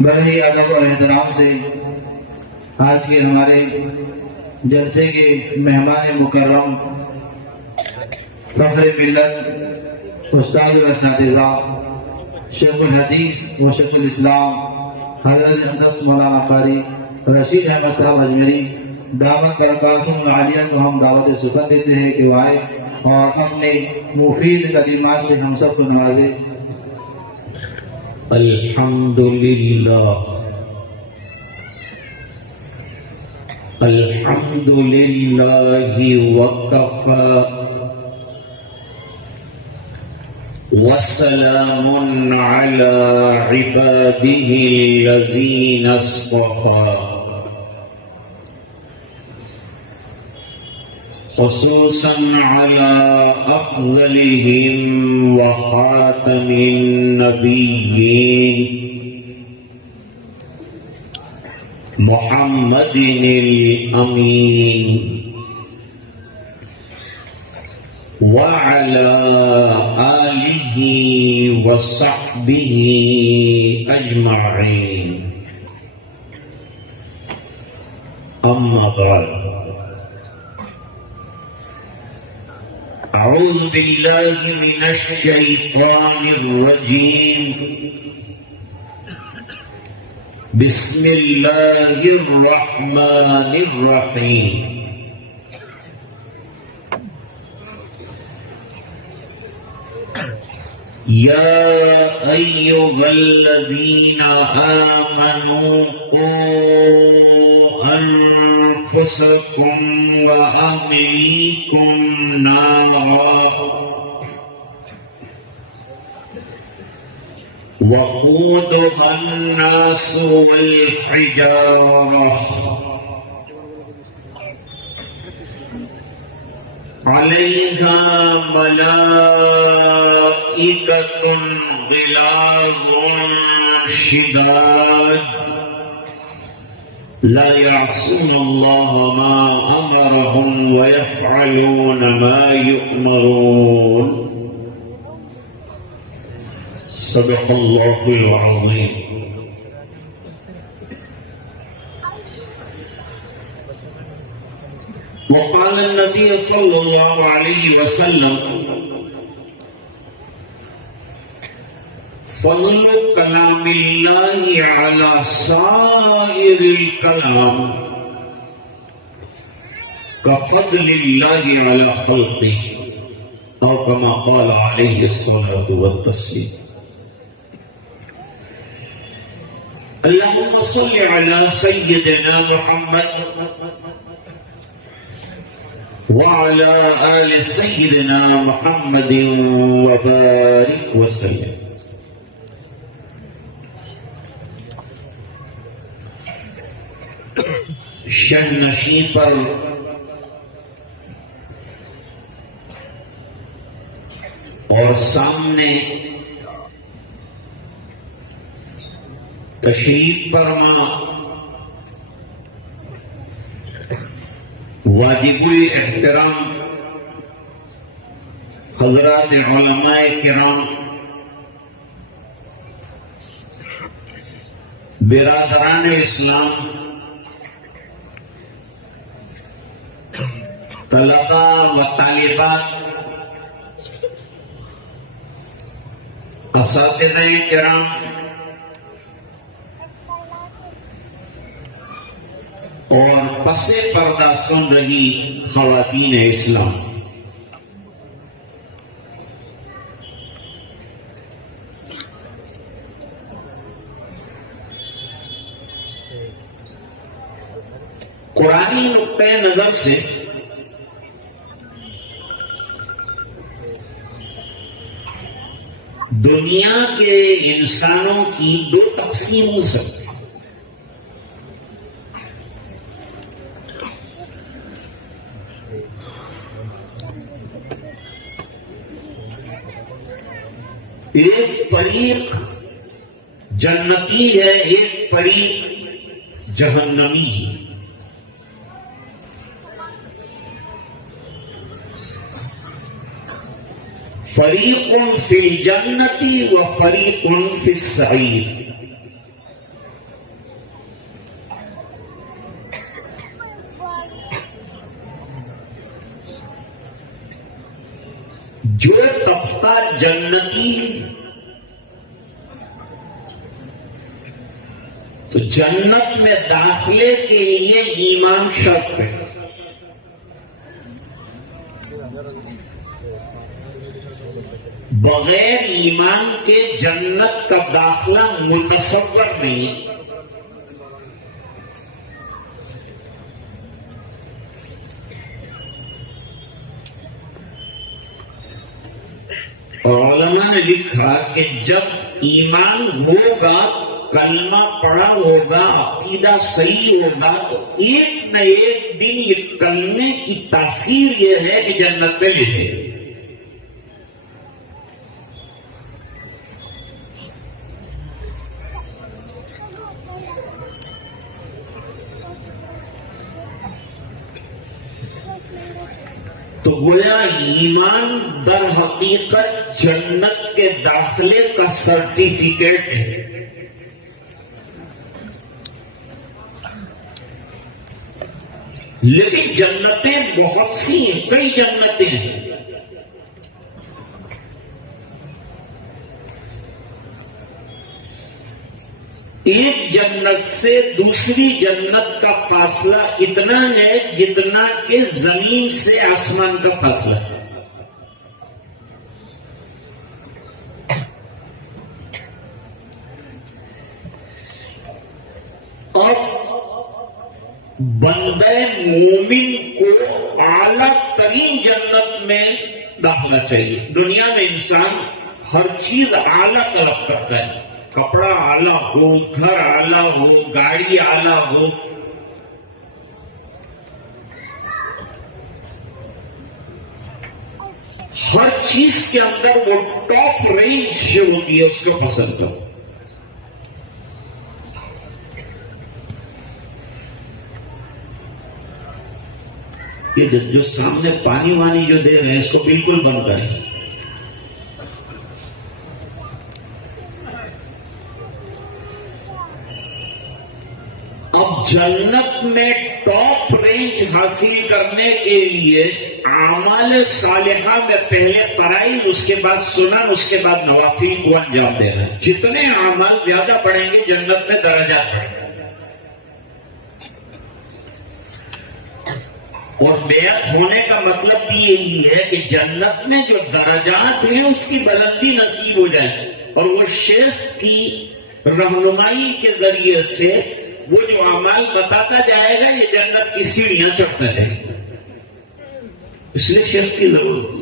بڑے ہی ادب اور احترام سے آج کے ہمارے جلسے کے مہمان مکرم فخر ملت استاد و اساتذہ شیخ الحدیث و شیخ الاسلام حضرت اقدس مولانا قاری رشید احمد صاحب اجمیری دعوت برکاتہم العالیہ کو ہم دعوت سخن دیتے ہیں کہ وہ آئے اور اپنے مفید کلمات سے ہم سب کو نوازے۔ الحمدللہ الحمدللہ وکفی وسلام علی عباده الذین اصطفى خصوصا على افضلهم وخاتم النبیین محمد الامین وعلى آلہ وصحبہ اجمعین، اما بعد، اعوذ باللہ من الشیطان الرجیم، بسم اللہ الرحمن الرحیم۔ یا ایھا الذین آمنوا قوا انفسکم واہلیکم نارا وقودها الناس والحجارة علیہا ملائکۃ غلاظ شداد لا يعصون اللہ ما امرهم ويفعلون ما يؤمرون، صدق اللہ العظیم۔ وقال النبی صلی اللہ علیہ وسلم فضل کلام اللہ علی سائر الکلام کفضل اللہ علی خلقہ، او کما قال علیہ الصلاۃ والتسلیم۔ اللهم صل على سيدنا محمد وعلى آل سيدنا محمد وبارك وسلم۔ شہنشی پر اور سامنے تشریف فرما واجب احترام حضرات علماء کرام، برادران اسلام، طلباء و طالبات، اساتذہ کرام، اور پس پردہ سن رہی خواتین اسلام، قرآنی نقطہ نظر سے دنیا کے انسانوں کی دو تقسیم ہو سکتی، ایک فریق جنتی ہے، ایک فریق جہنمی ہے۔ فریق فی الجنت و فریق فی السعیر، جو طبقہ جنتی ہے، تو جنت میں داخلے کے لیے ایمان شرط ہے. بغیر ایمان کے جنت کا داخلہ متصور نہیں. اور علماء نے لکھا کہ جب ایمان ہوگا، کلمہ پڑا ہوگا، عقیدہ صحیح ہوگا، تو ایک نہ ایک دن یہ کلمے کی تاثیر یہ ہے کہ جنت میں لکھے. تو گویا ایمان در حقیقت جنت کے داخلے کا سرٹیفکیٹ ہے. لیکن جنتیں بہت سی ہیں، کئی جنتیں ہیں. ایک جنت سے دوسری جنت کا فاصلہ اتنا ہے جتنا کہ زمین سے آسمان کا فاصلہ ہے. اور بندہ مومن کو اعلیٰ ترین جنت میں داخلہ چاہیے. دنیا میں انسان ہر چیز اعلیٰ طلب کرتا ہے، کپڑا اعلیٰ ہو، گھر اعلیٰ ہو، گاڑی اعلیٰ ہو. ہر چیز کے اندر وہ ٹاپ رینج جو ہوتی ہے اس کو پسند کرو. یہ جو سامنے پانی وانی جو دے رہے ہیں اس کو بالکل بند کریں. اب جنت میں ٹاپ رینج حاصل کرنے کے لیے اعمال صالحہ میں پہلے فرائض، اس کے بعد سنن، اس کے بعد نوافل کو انجام دینا. جتنے اعمال زیادہ بڑھیں گے جنت میں درجات بڑھیں گے. اور بیعت ہونے کا مطلب بھی یہی ہے کہ جنت میں جو درجات ہیں اس کی بلندی نصیب ہو جائے، اور وہ شیخ کی رہنمائی کے ذریعے سے وہ جو اعمال بتاتا جائے گا یہ جنت کی سیڑھیاں چڑھتا جائے گا. اس لیے شیخ کی ضرورت ہے.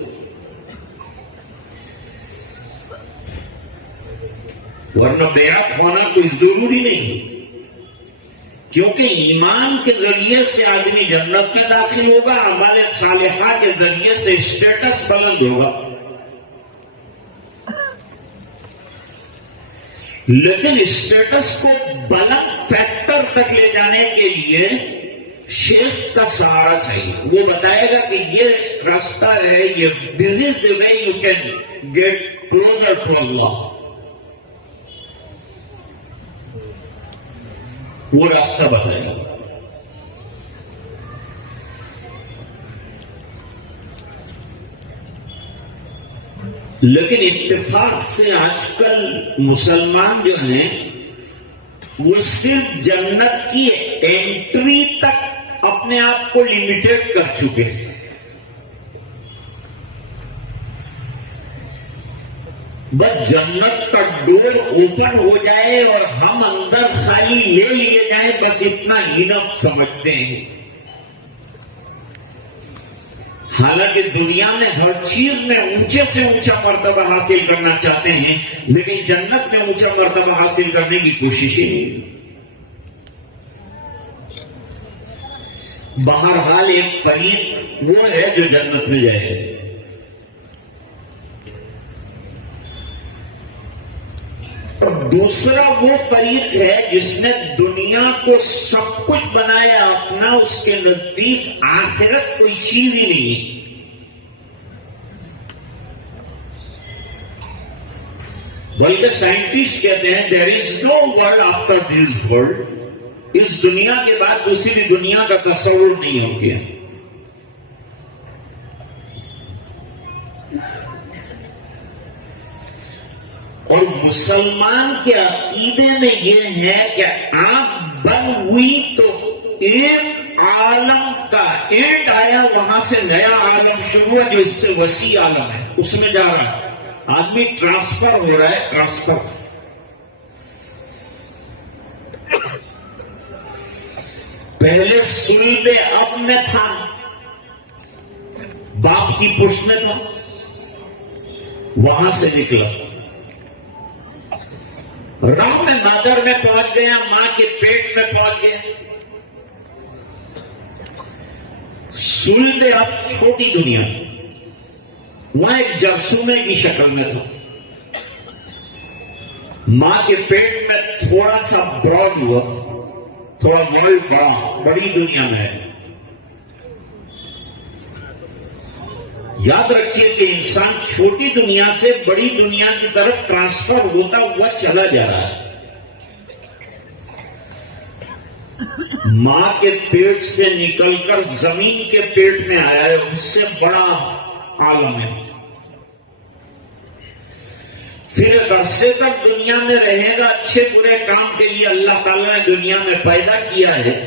ورنہ بیعت ہونا کوئی ضروری نہیں، کیونکہ ایمان کے ذریعے سے آدمی جنت میں داخل ہوگا، اعمال صالحہ کے ذریعے سے اسٹیٹس بلند ہوگا. لیکن اسٹیٹس کو بلند فیکٹر تک لے جانے کے لیے شیخ کا سہارا چاہیے. وہ بتائے گا کہ یہ راستہ ہے، یہ this is the way you can get closer to Allah. وہ راستہ بتائے گا. لیکن اتفاق سے آج کل مسلمان جو ہیں وہ صرف جنت کی انٹری تک اپنے آپ کو لمیٹڈ کر چکے ہیں. بس جنت کا ڈور اوپن ہو جائے اور ہم اندر خالی لے لیے جائیں، بس اتنا انف سمجھتے ہیں. حالانکہ دنیا میں ہر چیز میں اونچے سے اونچا مرتبہ حاصل کرنا چاہتے ہیں، لیکن جنت میں اونچا مرتبہ حاصل کرنے کی کوشش ہی نہیں. بہرحال ایک فریق وہ ہے جو جنت میں جائے گا. اور دوسرا وہ فریق ہے جس نے دنیا کو سب کچھ بنایا اپنا، اس کے نزدیک آخرت کوئی چیز ہی نہیں ہے. بلکہ سائنٹسٹ کہتے ہیں دیر از نو ورلڈ آفٹر دس ورلڈ. اس دنیا کے بعد دوسری دنیا کا تصور نہیں ہو گیا. اور مسلمان کے عقیدے میں یہ ہے کہ آنکھ بند ہوئی تو ایک عالم کا اینڈ آیا، وہاں سے نیا عالم شروع ہے جو اس سے وسیع عالم ہے، اس میں جا رہا ہے، آدمی ٹرانسفر ہو رہا ہے، ٹرانسفر۔ پہلے صلب اب میں تھا، باپ کی پشت میں تھا، وہاں سے نکلا، راہ میں مادر میں پہنچ گیا، ماں کے پیٹ میں پہنچ گیا۔ صلب اب چھوٹی دنیا تھی، وہاں ایک جرثومے کی شکل میں تھا، ماں کے پیٹ میں تھوڑا سا براڈ ہوا، تھوڑا مال بڑا، بڑی دنیا میں ہے۔ یاد رکھیے کہ انسان چھوٹی دنیا سے بڑی دنیا کی طرف ٹرانسفر ہوتا ہوا چلا جا رہا ہے۔ ماں کے پیٹ سے نکل کر زمین کے پیٹ میں آیا ہے، اس سے بڑا عالم ہے۔ پھر ایک عرصے تک دنیا میں رہے گا، اچھے برے کام کے لیے اللہ تعالیٰ نے دنیا میں پیدا کیا ہے۔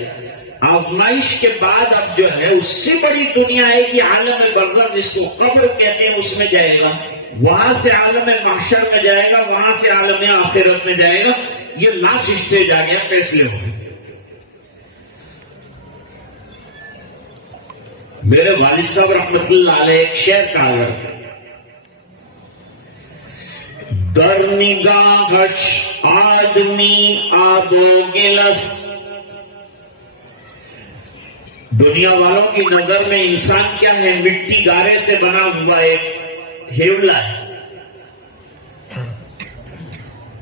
آزمائش کے بعد اب جو ہے اس سے بڑی دنیا ہے کہ عالم برزخ، جس کو قبر کہتے ہیں، اس میں جائے گا، وہاں سے عالم محشر میں جائے گا، وہاں سے عالم آخرت میں جائے گا۔ یہ لاسٹ اسٹیج آ گیا، فیصلے ہو گئے۔ میرے والد صاحب رحمت اللہ علیہ ایک شعر کہا کرتے، در نگاہش آدمی آب و گلس، دنیا والوں کی نظر میں انسان کیا ہے؟ مٹی گارے سے بنا ہوا ایک ہیولا ہے۔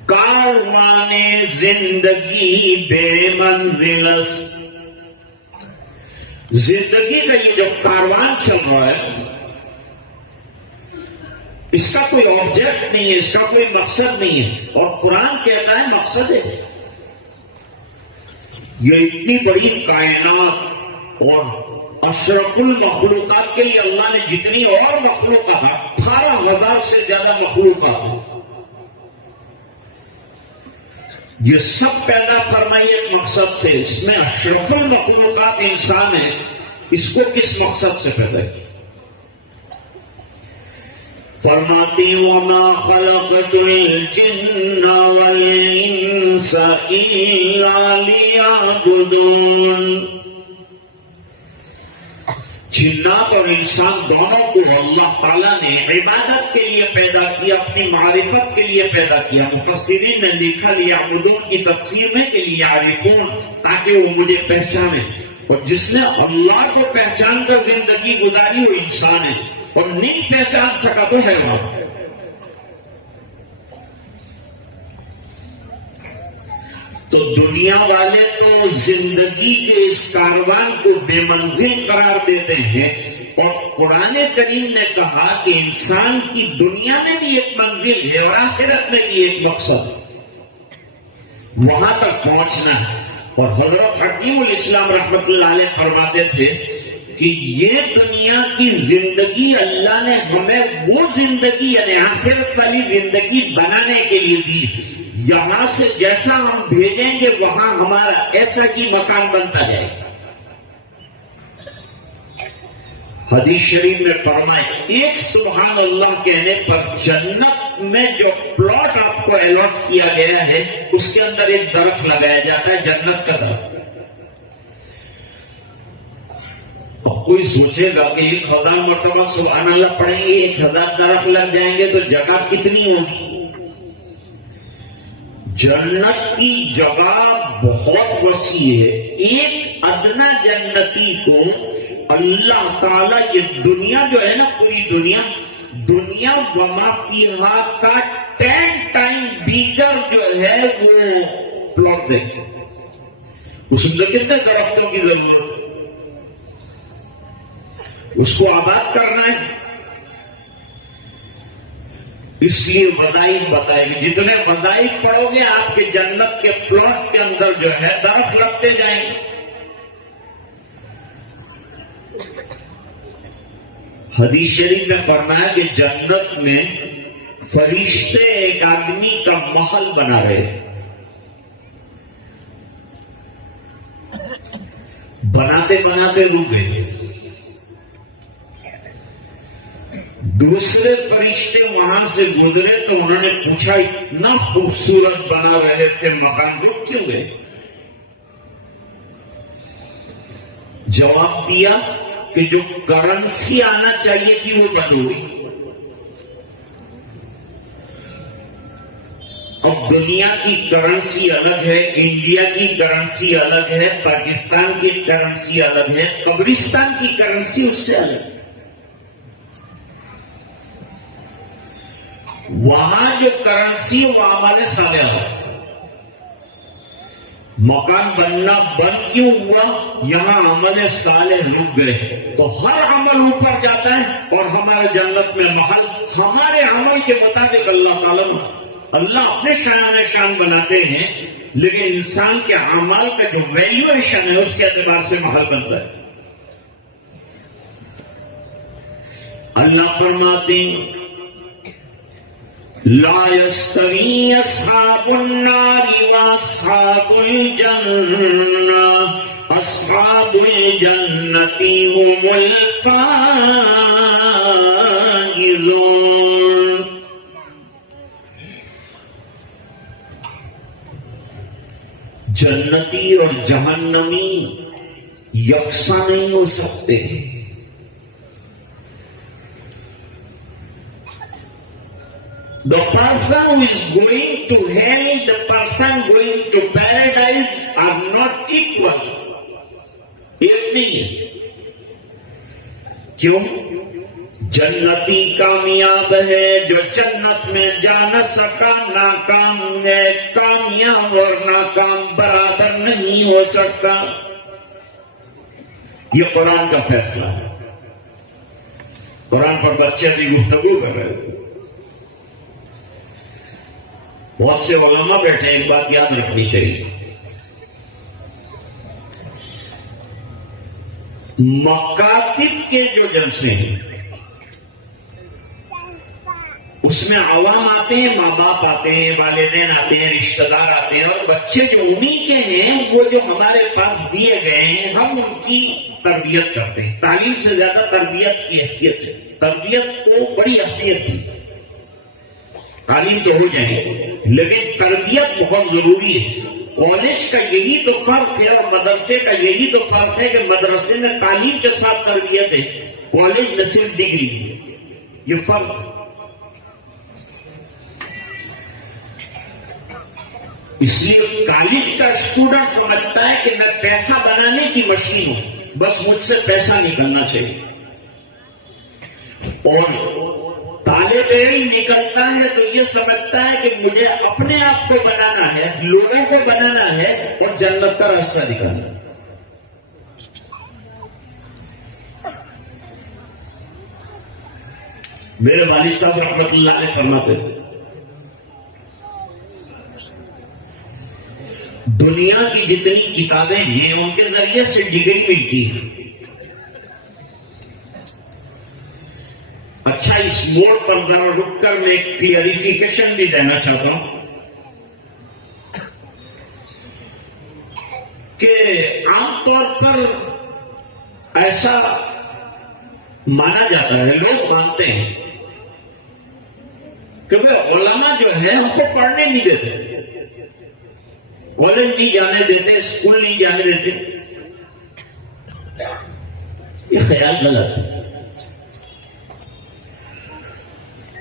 کاروان زندگی بے منزلس، زندگی کا یہ جو کاروان چل رہا ہے، اس کا کوئی آبجیکٹ نہیں ہے، اس کا کوئی مقصد نہیں ہے، اور قرآن کہتا ہے مقصد ہے۔ یہ اتنی بڑی کائنات اور اشرف المخلوقات کے لیے اللہ نے جتنی اور مخلوقات، 18,000 سے زیادہ مخلوقات، یہ سب پیدا فرمائی ایک مقصد سے۔ اس میں اشرف المخلوقات انسان ہے، اس کو کس مقصد سے پیدا کیا؟ فرماتی وما خلقت الجن والانس الا لیعبدون، جنات اور انسان دونوں کو اللہ تعالیٰ نے عبادت کے لیے پیدا کیا، اپنی معرفت کے لیے پیدا کیا۔ مفسرین نے لکھا لیعبدون کی تفسیر میں کہ لیعرفون، تاکہ وہ مجھے پہچانے، اور جس نے اللہ کو پہچان کر زندگی گزاری وہ انسان ہے، اور نہیں پہچان سکا تو حیوان۔ تو دنیا والے تو زندگی کے اس کاروان کو بے منزل قرار دیتے ہیں، اور قرآن کریم نے کہا کہ انسان کی دنیا میں بھی ایک منزل ہے اور آخرت میں بھی ایک مقصد، وہاں تک پہنچنا ہے۔ اور حضرت حکیم الاسلام رحمت اللہ علیہ فرماتے تھے کہ یہ دنیا کی زندگی اللہ نے ہمیں وہ زندگی یعنی آخرت والی زندگی بنانے کے لیے دی، یہاں سے جیسا ہم بھیجیں گے وہاں ہمارا ایسا کی مکان بنتا جائے گا۔ حدیث شریف میں فرمائے ایک سبحان اللہ کہنے پر جنت میں جو پلاٹ آپ کو الاٹ کیا گیا ہے اس کے اندر ایک درخت لگایا جاتا ہے، جنت کا درخت۔ اب کوئی سوچے گا کہ 1000 مرتبہ سبحان اللہ پڑھیں گے 1000 درخت لگ جائیں گے تو جگہ کتنی ہوگی؟ جنت کی جگہ بہت وسیع ہے۔ ایک ادنا جنتی کو اللہ تعالیٰ یہ دنیا جو ہے نا، پوری دنیا وما فیہا کا 10 ٹائم بیگر جو ہے وہ پلاٹ دے، اس میں کتنے درختوں کی ضرورت ہے، اس کو آباد کرنا ہے۔ اس لیے وظائف بتائے گی، جتنے وظائف پڑھو گے آپ کے جنت کے پلاٹ کے اندر جو ہے درخت لگتے جائیں گے۔ حدیث شریف میں فرمایا کہ جنت میں فرشتے ایک آدمی کا محل بنا رہے، بناتے بناتے رک گئے. دوسرے فرشتے وہاں سے گزرے تو انہوں نے پوچھا اتنا خوبصورت بنا رہے تھے مکان، رک کیوں گئے؟ جواب دیا کہ جو کرنسی آنا چاہیے تھی وہ بند ہوئی. اب دنیا کی کرنسی الگ ہے، انڈیا کی کرنسی الگ ہے، پاکستان کی کرنسی الگ ہے، قبرستان کی کرنسی اس سے الگ ہے. وہاں جو کرنسی وہ عمل صالح ہے. مکان بننا بند کیوں ہوا؟ یہاں عمل صالح رک گئے. تو ہر عمل اوپر جاتا ہے اور ہمارے جنت میں محل ہمارے عمل کے مطابق اللہ تعالیٰ اللہ اپنے شان بناتے ہیں، لیکن انسان کے اعمال کا جو ویلیویشن ہے اس کے اعتبار سے محل بنتا ہے. اللہ فرماتے ہیں لا يستوي اصحاب النار واصحاب الجنہ اصحاب الجنة هم الفائزون. جنتی اور جہنمی یکساں نہیں ہو سکتے. The person who is going to hell, the person going to paradise are not equal. ایک نہیں ہے. کیوں؟ جنتی کامیاب ہے جو جنت میں جا نہ سکا، ناکام ہے. کامیاب اور ناکام برابر نہیں ہو سکتا. یہ قرآن کا فیصلہ ہے. قرآن پر بچے بھی گفتگو کر رہے تھے. بہت سے علماء بیٹھے، ایک بات یاد رکھنی چاہیے. مکاتب کے جو جلسے ہیں اس میں عوام آتے ہیں، ماں باپ آتے ہیں، والدین آتے ہیں، رشتہ دار آتے ہیں، اور بچے جو انہی کے ہیں وہ جو ہمارے پاس دیے گئے ہیں ہم ان کی تربیت کرتے ہیں. تعلیم سے زیادہ تربیت کی حیثیت ہے. تربیت کو بڑی اہمیت دی. تعلیم تو ہو جائے لیکن تربیت بہت ضروری ہے. کالج کا یہی تو فرق ہے اور مدرسے کا یہی تو فرق ہے کہ مدرسے میں تعلیم کے ساتھ تربیت ہے، کالج میں صرف ڈگری ہے. یہ فرق ہے. اس لیے کالج کا اسٹوڈنٹ سمجھتا ہے کہ میں پیسہ بنانے کی مشین ہوں، بس مجھ سے پیسہ نکلنا چاہیے. اور طالب علم نکلتا ہے تو یہ سمجھتا ہے کہ مجھے اپنے آپ کو بنانا ہے، لوگوں کو بنانا ہے اور جنت کا راستہ نکالنا ہے. میرے والد صاحب رحمت اللہ علیہ فرماتے تھے دنیا کی جتنی کتابیں ہیں ان کے ذریعے سے ڈگری ملتی ہے. اچھا، اس موڑ پر ذرا رک کر میں ایک کلیئریفیکیشن بھی دینا چاہتا ہوں کہ عام طور پر ایسا مانا جاتا ہے، لوگ مانتے ہیں کہ علماء جو ہے ہم کو پڑھنے نہیں دیتے، کالج نہیں جانے دیتے، اسکول نہیں جانے دیتے. یہ خیال غلط ہے.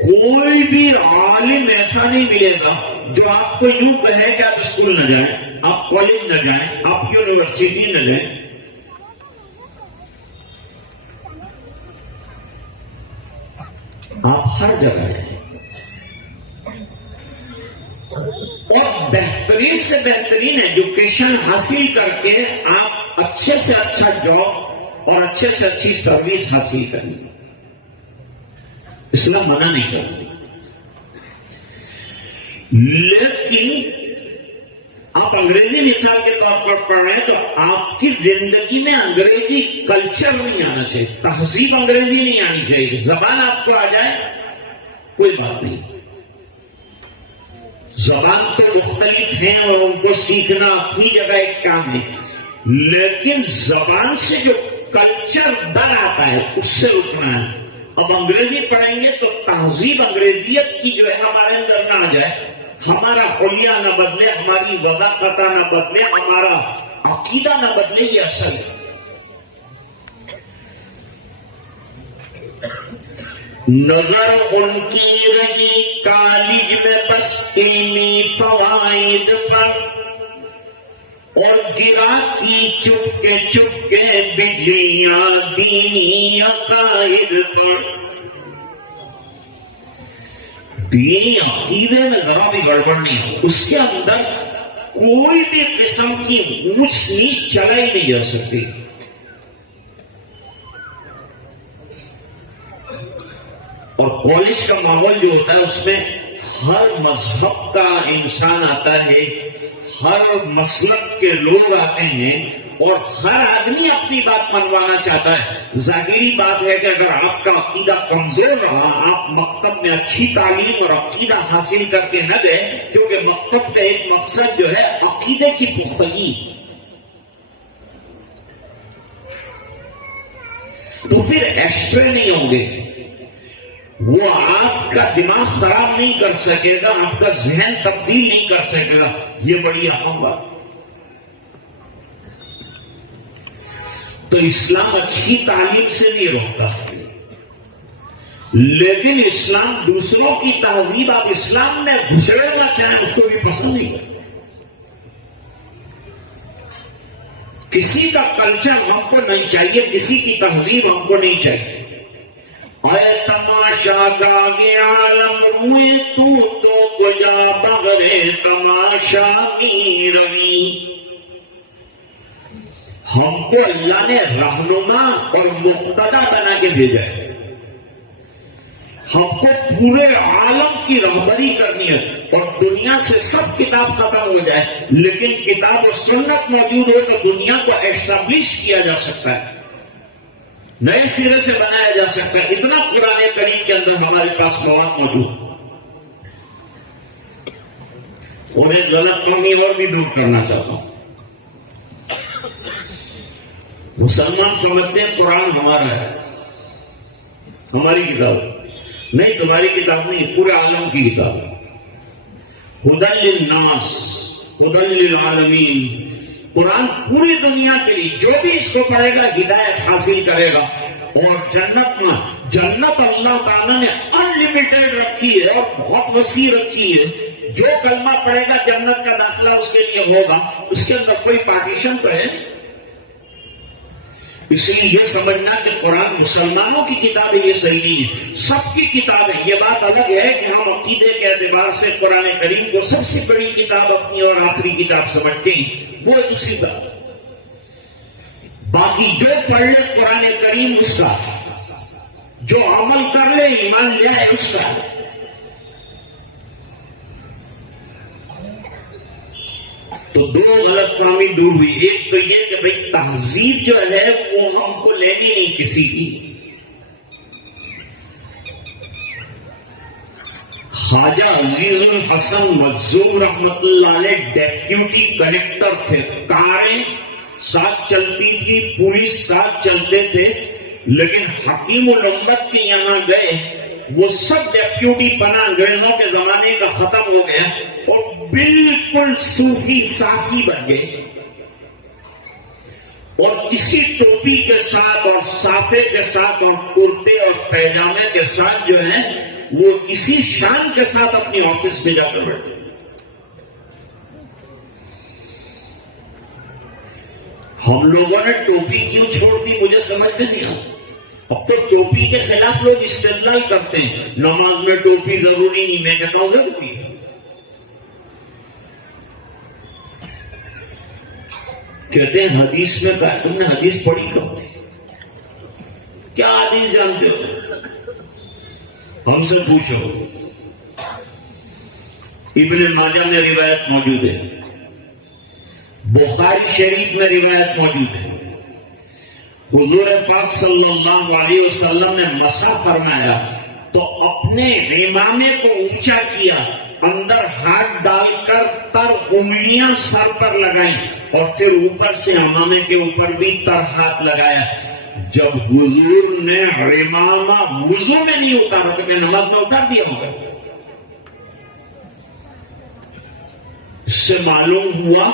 کوئی بھی عالم ایسا نہیں ملے گا جو آپ کو یوں کہے کہ آپ اسکول نہ جائیں، آپ کالج نہ جائیں، آپ یونیورسٹی نہ جائیں. آپ ہر جگہ ہیں اور بہترین سے بہترین ایجوکیشن حاصل کر کے آپ اچھے سے اچھا جاب اور اچھے سے اچھی سروس حاصل کریں. اسلام منع نہیں کرتی، لیکن آپ انگریزی مثال کے طور پر پڑھ رہے ہیں تو آپ کی زندگی میں انگریزی کلچر نہیں آنا چاہیے، تہذیب انگریزی نہیں آنی چاہیے. زبان آپ کو آ جائے کوئی بات نہیں، زبان تو مختلف ہیں اور ان کو سیکھنا اپنی جگہ ایک کام ہے، لیکن زبان سے جو کلچر در آتا ہے اس سے رکنا ہے۔ اب انگریزی پڑھیں گے تو تہذیب انگریزیت کی جو ہے ہمارے اندر نہ آ جائے، ہمارا حلیہ نہ بدلے، ہماری وضاحت نہ بدلے، ہمارا عقیدہ نہ بدلے، یہ اصل ہے۔ نظر ان کی رہی کالج میں بس علمی فوائد پر، اور گرا کی چپکے چپکے بجلیاں دینی عقائد پر۔ دینی عقیدے میں ذرا بھی گڑبڑ نہیں ہو، اس کے اندر کوئی بھی قسم کی اونچ نیچ چلائی نہیں جا سکتی۔ اور کالج کا ماحول جو ہوتا ہے اس میں ہر مذہب کا انسان آتا ہے، ہر مسلک کے لوگ آتے ہیں، اور ہر آدمی اپنی بات منوانا چاہتا ہے۔ ظاہری بات ہے کہ اگر آپ کا عقیدہ کمزور رہا، آپ مکتب میں اچھی تعلیم اور عقیدہ حاصل کر کے نہ گئے، کیونکہ مکتب کا ایک مقصد جو ہے عقیدے کی پختگی، تو پھر ایکسٹرے نہیں ہوں گے، وہ آپ کا دماغ خراب نہیں کر سکے گا، آپ کا ذہن تبدیل نہیں کر سکے گا۔ یہ بڑی اہم بات۔ تو اسلام اچھی تعلیم سے نہیں روکتا، لیکن اسلام دوسروں کی تہذیب آپ اسلام میں گھسیڑنا چاہیں اس کو بھی پسند نہیں کرتا۔ کسی کا کلچر ہم کو نہیں چاہیے، کسی کی تہذیب ہم کو نہیں چاہیے۔ اے تماشا داغے عالم روئے تو گیا بغرے تماشا می روی۔ ہم کو اللہ نے رہنما اور مقتدا بنا کے بھیجا ہے، ہم کو پورے عالم کی رہبری کرنی ہے، اور دنیا سے سب کتاب ختم ہو جائے لیکن کتاب و سنت موجود ہو تو دنیا کو ایسٹیبلش کیا جا سکتا ہے، نئے سرے سے بنایا جا سکتا ہے۔ اتنا قرآن کریم کے اندر ہمارے پاس مواد موجود ہے۔ اور ایک غلط فہمی اور بھی دور کرنا چاہتا ہوں، مسلمان سمجھتے ہیں قرآن ہمارا ہے، ہماری کتاب نہیں، تمہاری کتاب نہیں، پورے عالم کی کتاب ہے۔ ہدی للناس ہدی للعالمین، قرآن پوری دنیا کے لیے، جو بھی اس کو پڑھے گا ہدایت حاصل کرے گا۔ اور جنت میں، جنت اللہ تعالیٰ نے انلمیٹڈ رکھی ہے اور بہت وسیع رکھی ہے، جو کلمہ پڑھے گا جنت کا داخلہ اس کے لیے ہوگا، اس کے اندر کوئی پارٹیشن تو ہے۔ اس لیے یہ سمجھنا کہ قرآن مسلمانوں کی کتاب ہے، یہ صحیح نہیں ہے، سب کی کتاب ہے۔ یہ بات الگ ہے کہ ہم عقیدے کے اعتبار سے قرآن کریم کو سب سے بڑی کتاب اپنی اور آخری کتاب سمجھتے ہیں، وہ دوسری بات۔ باقی جو پڑھ لے قرآن کریم اس کا، جو عمل کر لے ایمان لے آئے اس کا۔ تو دو غلط فہمی دور ہوئی، ایک تو یہ کہ بھئی تہذیب جو ہے وہ ہم کو لینی نہیں کسی کی۔ خواجہ عزیز الحسن مظلوم رحمت اللہ علیہ ڈیپیوٹی کلیکٹر تھے، کاریں ساتھ چلتی تھی، پولیس ساتھ چلتے تھے، لیکن حکیم الامت کے یہاں گئے، وہ سب ڈیپیوٹی بنا، انگریزوں کے زمانے کا ختم ہو گیا اور بالکل صوفی صافی بن گئے، اور اسی ٹوپی کے ساتھ اور صافے کے ساتھ اور کرتے اور پیجامے کے ساتھ جو ہے وہ اسی شان کے ساتھ اپنی آفس میں جا کر بیٹھے۔ ہم لوگوں نے ٹوپی کیوں چھوڑ دی مجھے سمجھ میں نہیں آتا۔ اب تو ٹوپی کے خلاف لوگ استدلال کرتے ہیں، نماز میں ٹوپی ضروری نہیں، میں کہتا ہوں ضروری ہے۔ کہتے ہیں حدیث میں کہا، تم نے حدیث پڑھی کب تھی؟ کیا حدیث جانتے ہو؟ ہم سے پوچھو۔ ابن ماجہ میں روایت موجود ہے، بخاری شریف میں روایت موجود ہے، حضور پاک صلی اللہ علیہ وسلم نے مسح فرمایا تو اپنے امامے کو اونچا کیا اندر ہاتھ ڈال کر تر انگلیاں سر پر لگائیں اور پھر اوپر سے امامے کے اوپر بھی تر ہاتھ لگایا. جب حضور نے عمامہ وضو میں نہیں اتارا تو میں نماز میں اتار دیا ہوگا. اس سے معلوم ہوا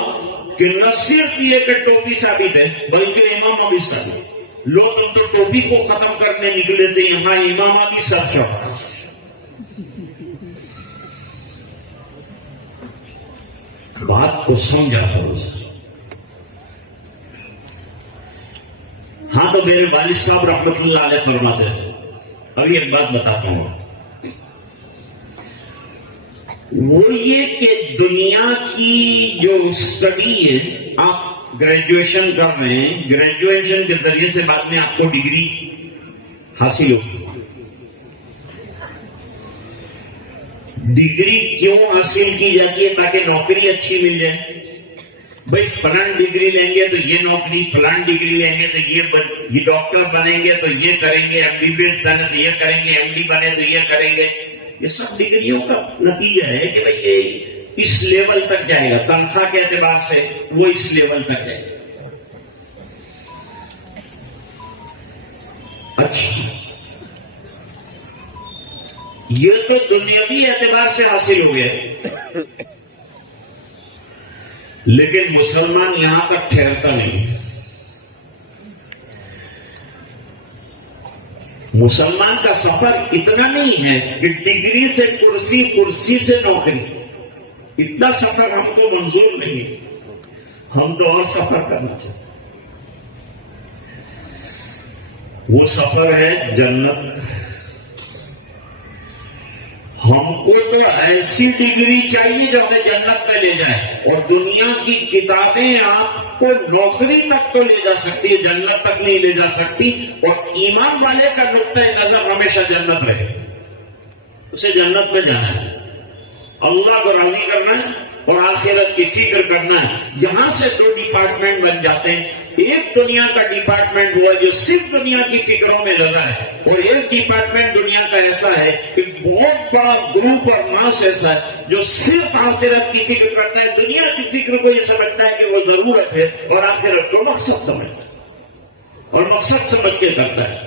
کہ نہ صرف یہ کہ ٹوپی ثابت ہے بلکہ امامہ بھی ثابت ہے. لوگ تو ٹوپی کو ختم کرنے نکلے تھے، یہاں امامہ بھی سر چڑھا. بات کو سمجھا تھوڑا سا. ہاں تو میرے والد صاحب رحمت اللہ علیہ فرماتے تھے. ابھی ایک بات بتاتا ہوں. وہ یہ کہ دنیا کی جو اسٹڈی ہے، آپ گریجویشن کر رہے ہیں، گریجویشن کے ذریعے سے بعد میں آپ کو ڈگری حاصل ہوگی. ڈگری کیوں حاصل کی جاتی ہے؟ تاکہ نوکری اچھی مل جائے. بھائی فلان ڈگری لیں گے تو یہ نوکری، فلان ڈگری لیں گے تو یہ ڈاکٹر بنیں گے تو یہ کریں گے، ایم بی بی ایس بنے تو یہ کریں گے، ایم ڈی بنے تو یہ کریں گے. یہ سب ڈگریوں کا نتیجہ ہے کہ بھائی یہ اس لیول تک جائے گا، تنخواہ کے اعتبار سے وہ اس لیول تک جائے گا. اچھا، یہ تو دنیاوی اعتبار سے حاصل ہو گیا، لیکن مسلمان یہاں تک ٹھہرتا نہیں. مسلمان کا سفر اتنا نہیں ہے کہ ڈگری سے کرسی، کرسی سے نوکری. اتنا سفر ہم کو منظور نہیں. ہم تو اور سفر کرنا چاہتے. وہ سفر ہے جنت. ہم کو تو ایسی ڈگری چاہیے جو ہمیں جنت میں لے جائے. اور دنیا کی کتابیں آپ کو نوکری تک تو لے جا سکتی ہے، جنت تک نہیں لے جا سکتی. اور ایمان والے کا نقطۂ نظر ہمیشہ جنت رہے. اسے جنت میں جانا ہے، اللہ کو راضی کرنا ہے اور آخرت کی فکر کرنا ہے. یہاں سے دو ڈپارٹمنٹ بن جاتے ہیں. ایک دنیا کا ڈپارٹمنٹ ہوا جو صرف دنیا کی فکروں میں لگا ہے، اور ایک ڈپارٹمنٹ دنیا کا ایسا ہے کہ بہت بڑا گروپ اور ماس ایسا ہے جو صرف آخرت کی فکر کرتا ہے. دنیا کی فکر کو یہ سمجھتا ہے کہ وہ ضرورت ہے اور آخرت کو مقصد سمجھتا ہے اور مقصد سمجھ کے کرتا ہے.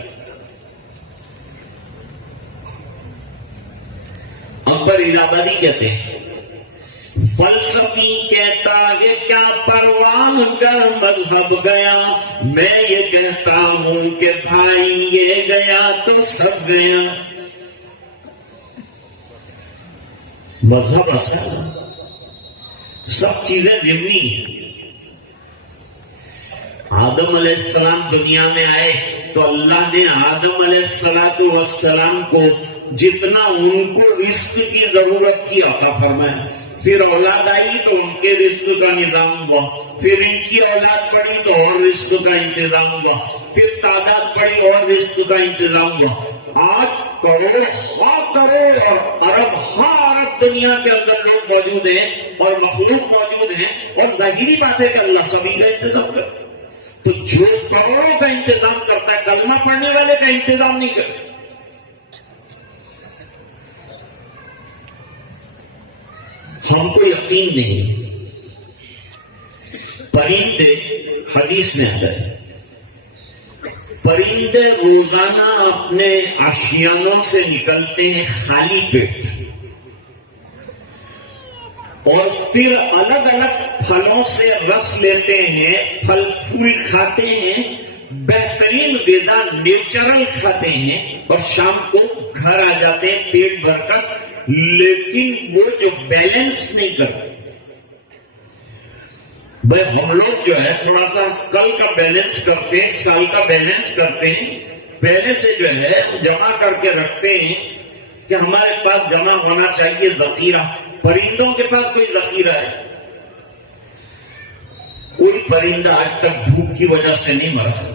اکبر الہآبادی کہتے ہیں، فلسفی کہتا ہے کیا پروان کا مذہب گیا، میں یہ کہتا ہوں کہ بھائی یہ گیا تو سب گیا. مذہب اصل، سب چیزیں ضمنی. آدم علیہ السلام دنیا میں آئے تو اللہ نے آدم علیہ السلام کو جتنا ان کو رزق کی ضرورت تھی عطا فرمایا. پھر اولاد آئی تو ان کے رزق کا نظام ہوا، پھر ان کی اولاد بڑھی تو اور رزق کا انتظام ہوا، پھر تعداد بڑھی اور رزق کا انتظام ہوا. آج کروڑ اور ارب دنیا کے اندر لوگ موجود ہیں اور مخلوق موجود ہیں، اور ظاہری بات ہے کہ اللہ سبھی کا انتظام کرتا ہے. تو جو کروڑوں کا انتظام کرتا ہے کلمہ پڑھنے والے کا انتظام نہیں کرتا. ہم کو یقین نہیں. پرندے، حدیث میں آتا ہے، پرندے روزانہ اپنے آشیانوں سے نکلتے ہیں خالی پیٹ، اور پھر الگ الگ پھلوں سے رس لیتے ہیں، پھل پھول کھاتے ہیں، بہترین غذا نیچرل کھاتے ہیں، اور شام کو گھر آ جاتے ہیں پیٹ بھر کر. لیکن وہ جو بیلنس نہیں کرتے. بھائی ہم لوگ جو ہے تھوڑا سا کل کا بیلنس کرتے ہیں، سال کا بیلنس کرتے ہیں، پہلے سے جو ہے جمع کر کے رکھتے ہیں کہ ہمارے پاس جمع ہونا چاہیے ذخیرہ. پرندوں کے پاس کوئی ذخیرہ ہے؟ کوئی پرندہ آج تک بھوک کی وجہ سے نہیں مرا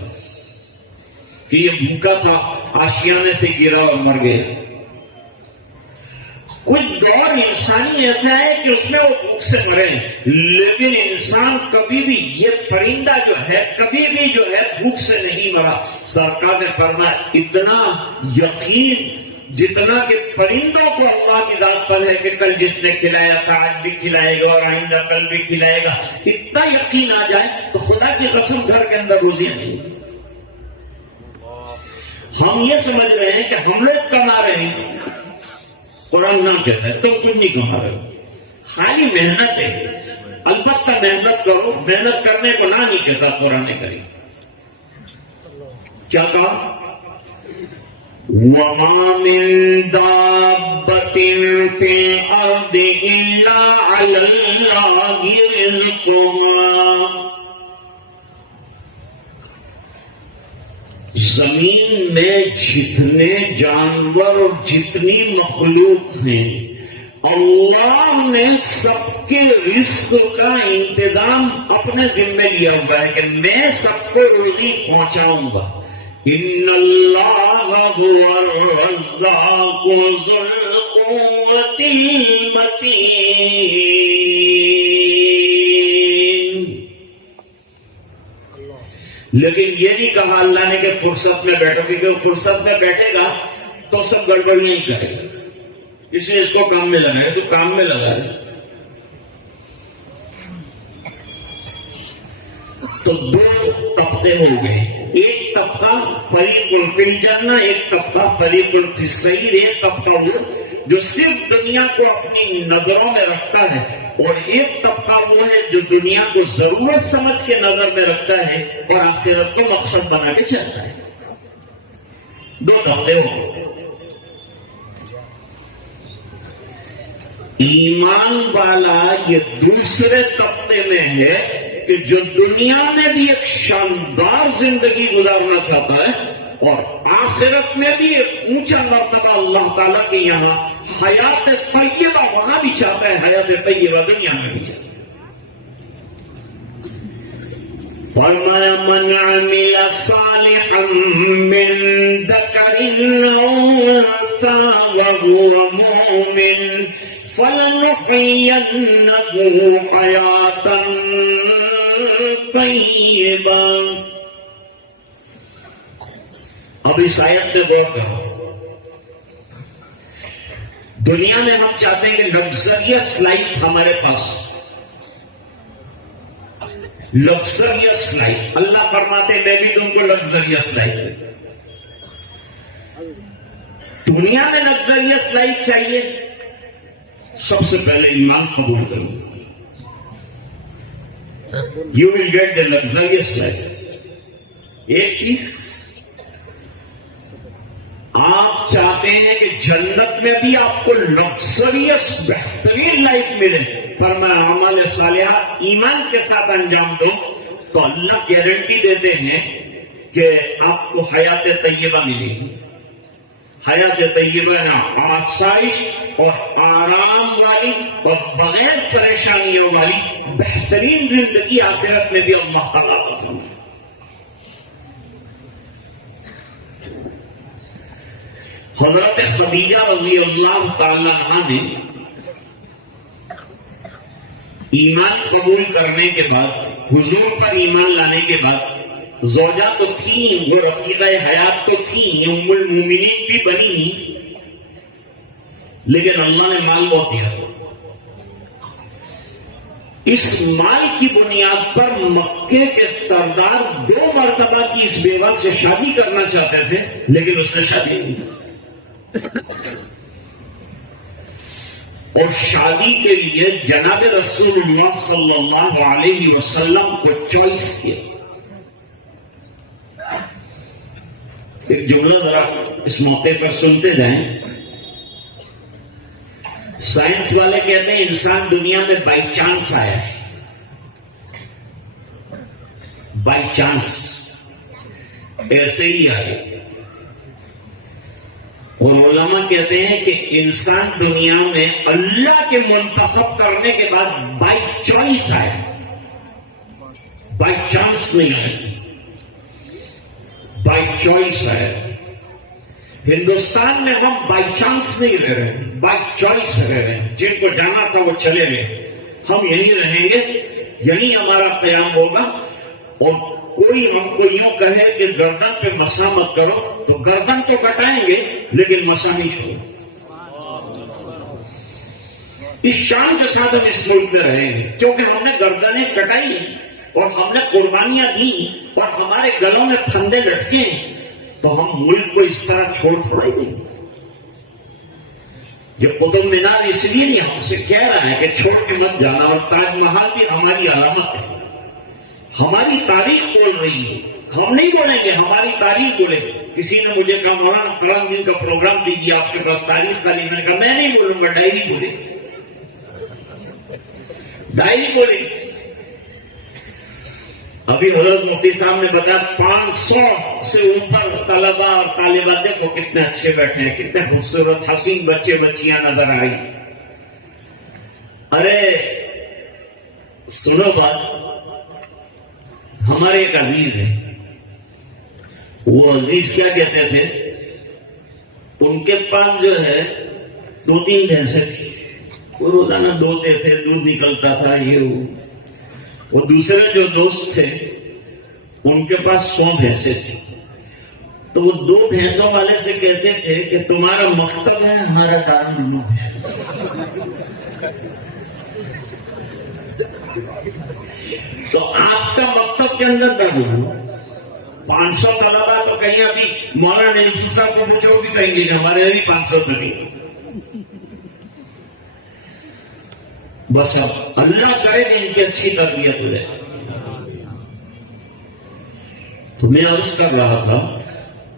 کہ یہ بھوکا تھا آشیانے سے گرا اور مر گیا. کوئی دور انسانی ایسا ہے کہ اس میں وہ بھوک سے مرے، لیکن انسان کبھی بھی، یہ پرندہ جو ہے کبھی بھی جو ہے بھوک سے نہیں مرا. سرکار نے فرمایا اتنا یقین جتنا کہ پرندوں کو اللہ کی ذات پر ہے کہ کل جس نے کھلایا تھا آج بھی کھلائے گا اور آئندہ کل بھی کھلائے گا، اتنا یقین آ جائے تو خدا کی قسم گھر کے اندر روزیاں نہیں۔ ہم یہ سمجھ رہے ہیں کہ ہم لوگ کما رہے ہیں، قرآن نہ کہتا ہے تم کچھ نہیں کما رہے ہو، خالی محنت ہے، البتہ محنت کرو، محنت کرنے کو نہ نہیں کہتا قرآن کریم۔ کیا کہا؟ وَمَا مِن دَابَّةٍ فِي الْأَرْضِ إِلَّا عَلَى اللَّهِ رِزْقُهَا۔ زمین میں جتنے جانور اور جتنی مخلوق ہیں، اللہ نے سب کے رزق کا انتظام اپنے ذمے لیا ہوا ہے کہ میں سب کو روزی پہنچاؤں گا۔ ان اللہ هو الرزاق ذو القوة المتین۔ لیکن یہ نہیں کہا اللہ نے کہ فرصت میں بیٹھو، کیونکہ وہ فرصت میں بیٹھے گا تو سب گڑبڑیاں ہی کرے گا، اس لیے اس کو کام میں لگائے تو کام میں لگا ہے۔ تو دو طبقے ہو گئے، ایک طبقہ فریق فی الجنہ، ایک طبقہ فریق فی السعیر۔ ایک طبقہ وہ جو صرف دنیا کو اپنی نظروں میں رکھتا ہے، اور ایک طبقہ وہ ہے جو دنیا کو ضرورت سمجھ کے نظر میں رکھتا ہے اور آخرت کو مقصد بنا کے چلتا ہے۔ دو طبقے ہو گئے۔ ایمان والا یہ دوسرے طبقے میں ہے کہ جو دنیا میں بھی ایک شاندار زندگی گزارنا چاہتا ہے اور آخرت میں بھی ایک اونچا مرتبہ اللہ تعالیٰ کے یہاں حیات طیبہ ہونا بھی چاہتا ہے، حیات طیبہ دنیا میں بھی چاہتا ہے۔ فرمایا من عمل صالحا من ذکر او انثى وهو مؤمن فَلَنُحْيِيَنَّهُ حَيَاةً طَيِّبَةً۔ اب اس آیت پہ غور کرو۔ دنیا میں ہم چاہتے ہیں کہ لگزریس لائف ہمارے پاس، لگزریس لائف۔ اللہ فرماتے ہیں میں بھی تم کو لگزریس لائف دوں۔ دنیا میں لگزریس لائف چاہیے، سب سے پہلے ایمان قبول کرو، you will get the luxurious life. ایک چیز آپ چاہتے ہیں کہ جنت میں بھی آپ کو لگزریس بہترین لائف ملے، فرمایا اعمال صالحہ ایمان کے ساتھ انجام دو تو اللہ گارنٹی دیتے ہیں کہ آپ کو حیات طیبہ ملے گی۔ حیات طیبہ نا آسائش اور آرام والی اور بغیر پریشانیوں والی بہترین زندگی آخرت میں بھی اللہ تعالیٰ کا فرمان۔ حضرت خدیجہ رضی اللہ تعالیٰ عنہا نے ایمان قبول کرنے کے بعد، حضور پر ایمان لانے کے بعد، زوجہ تو تھیں، وہ رفیقہ حیات تو تھیں، ام المومنین بھی بنی، لیکن اللہ نے مال بہت دیا تھا۔ اس مال کی بنیاد پر مکے کے سردار 2 مرتبہ کی اس بیوہ سے شادی کرنا چاہتے تھے، لیکن اس نے شادی نہیں کی۔ اور شادی کے لیے جناب رسول اللہ صلی اللہ علیہ وسلم کو چوائس کیا۔ ایک جملہ ذرا اس موقع پر سنتے جائیں۔ سائنس والے کہتے ہیں انسان دنیا میں بائی چانس آیا ہے، بائی چانس ایسے ہی آئے۔ اور علماء کہتے ہیں کہ انسان دنیا میں اللہ کے منتخب کرنے کے بعد بائی چوائس آیا، بائی چانس نہیں آیا، بائی چوائس ہے۔ ہندوستان میں ہم بائی چانس نہیں رہ رہے، بائی چوائس رہ رہے ہیں۔ جن کو جانا تھا وہ چلے گئے، ہم یہیں رہیں گے، یہیں ہمارا قیام ہوگا۔ اور کوئی ہم کو یوں کہے کہ گردن پہ مسا مت کرو تو گردن تو کٹائیں گے لیکن مسا نہیں چھوڑو. اس شان کے ساتھ ہم اس ملک میں رہیں گے کیونکہ ہم نے گردنیں کٹائی اور ہم نے قربانیاں دی اور ہمارے گلوں میں پھندے لٹکے تو ہم ملک کو اس طرح چھوڑ تھوڑا ہی نہیں. یہ قطب مینار اس لیے نہیں ہم سے کہہ رہا ہے کہ چھوڑ کے مت جانا, اور تاج محل بھی ہماری علامت ہے, ہماری تاریخ بول رہی ہے. ہم نہیں بولیں گے, ہماری تاریخ بولے گی. کسی نے مجھے کہا مولانا فلاں دن کا پروگرام دیجیے آپ کے پاس تاریخ خالی. میں نے کہا میں نہیں بولوں گا, ڈائری بولے, ڈائری بولے. ابھی حضرت مفتی صاحب نے بتایا 500 سے اوپر طلبا اور طالبات دیکھو کتنے اچھے بیٹھے ہیں, کتنے خوبصورت حسین بچے بچیاں نظر آئی. ارے سنو بات, ہمارے ایک عزیز ہیں, وہ عزیز کیا کہتے تھے, ان کے پاس جو ہے 2-3 بھینسیں تھی, وہ روزانہ دھوتے تھے, دودھ نکلتا تھا یہ وہ دوسرے جو دوست تھے ان کے پاس 100 بھینسیں تھی. تو وہ 2 بھینسوں والے سے کہتے تھے کہ تمہارا مکتب ہے, ہمارا دارالعلوم ہے. تو آپ کا مکتب کے اندر دارالعلوم, 500 طلبا تو کہیں ابھی مولانا یوسف صاحب کو پوچھو بھی کہیں گے کہ ہمارے ابھی 500 تو نہیں. بس اب اللہ کرے کہ ان کی اچھی تربیت ہو جائے. تو میں عرض کر رہا تھا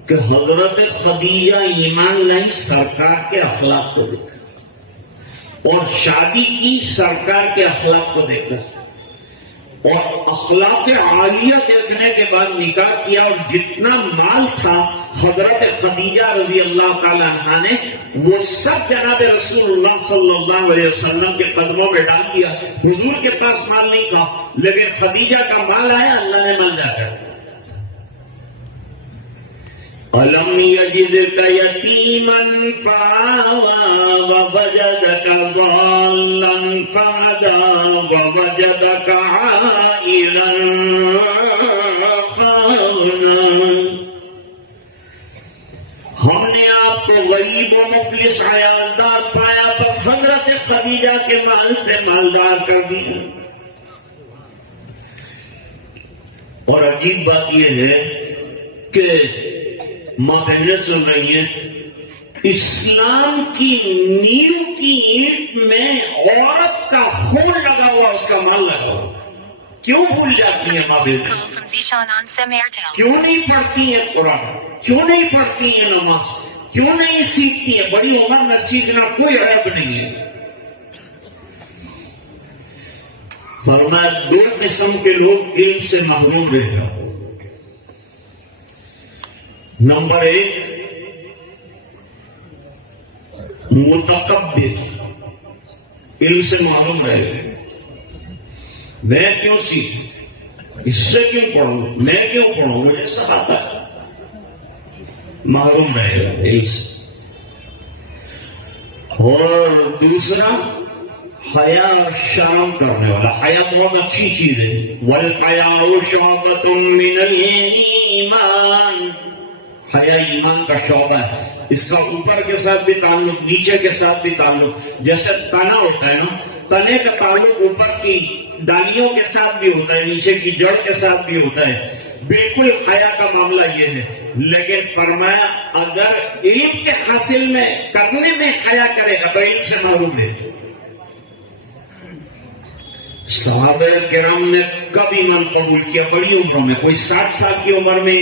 کہ حضرت خدیجہ ایمان لائی سرکار کے اخلاق کو دیکھا, اور شادی کی سرکار کے اخلاق کو دیکھا, اور اخلاق عالیہ دیکھنے کے بعد نکاح کیا, اور جتنا مال تھا حضرت خدیجہ رضی اللہ تعالی عنہا نے وہ سب جناب رسول اللہ صلی اللہ علیہ وسلم کے قدموں میں ڈال دیا. حضور کے پاس مال نہیں تھا لیکن خدیجہ کا مال آیا, اللہ نے مال جا کر. أَلَمْ يَجِدْكَ يَتِيمًا فَآوَىٰ وَوَجَدَكَ ضَالًّا فَهَدَىٰ وَوَجَدَكَ عَائِلًا فَأَغْنَىٰ. ہم نے آپ کو غریب و مفلس عیالدار پایا, بس حضرت خدیجہ کے مال سے مالدار کر دیا. اور عجیب بات یہ ہے کہ ماں بہنیں سن رہی ہیں, اسلام کی نیو کی اینٹ میں عورت کا خون لگا ہوا, اس کا مال لگا ہوا. کیوں بھول جاتی ہیں ماں بہنیں؟ کیوں نہیں پڑھتی ہیں قرآن, کیوں نہیں پڑھتی ہیں نماز, کیوں نہیں سیکھتی ہیں؟ بڑی عمر میں سیکھنا کوئی عیب نہیں ہے. فرمایا 2 قسم کے لوگ علم سے محروم رہ جاؤ. نمبر 1 متکبر, علم سے معلوم رہے گا. میں کیوں سیکھوں, اس سے کیوں پڑھوں, میں کیوں پڑھوں, مجھے سب آتا ہے. معلوم رہے گا علم سے. اور دوسرا حیا اور شرم کرنے والا. حیا بہت اچھی چیز ہے. وَالْحَيَاءُ شُعْبَةٌ مِّنَ الْإِيمَانِ. حیا ایمان کا شعبہ ہے. اس کا اوپر کے ساتھ بھی تعلق, نیچے کے ساتھ بھی تعلق. جیسے تنا ہوتا ہے نا, تنے کا تعلق اوپر کی ڈالیوں کے ساتھ بھی ہوتا ہے, نیچے کی جڑ کے ساتھ بھی ہوتا ہے. بالکل حیا کا معاملہ یہ ہے. لیکن فرمایا اگر علم کے حاصل میں کرنے میں حیا کرے گا تو علم سے معلوم ہے. صحابہ کرام نے کب ایمان قبول کیا؟ بڑی عمروں میں. کوئی 60 سال کی عمر میں,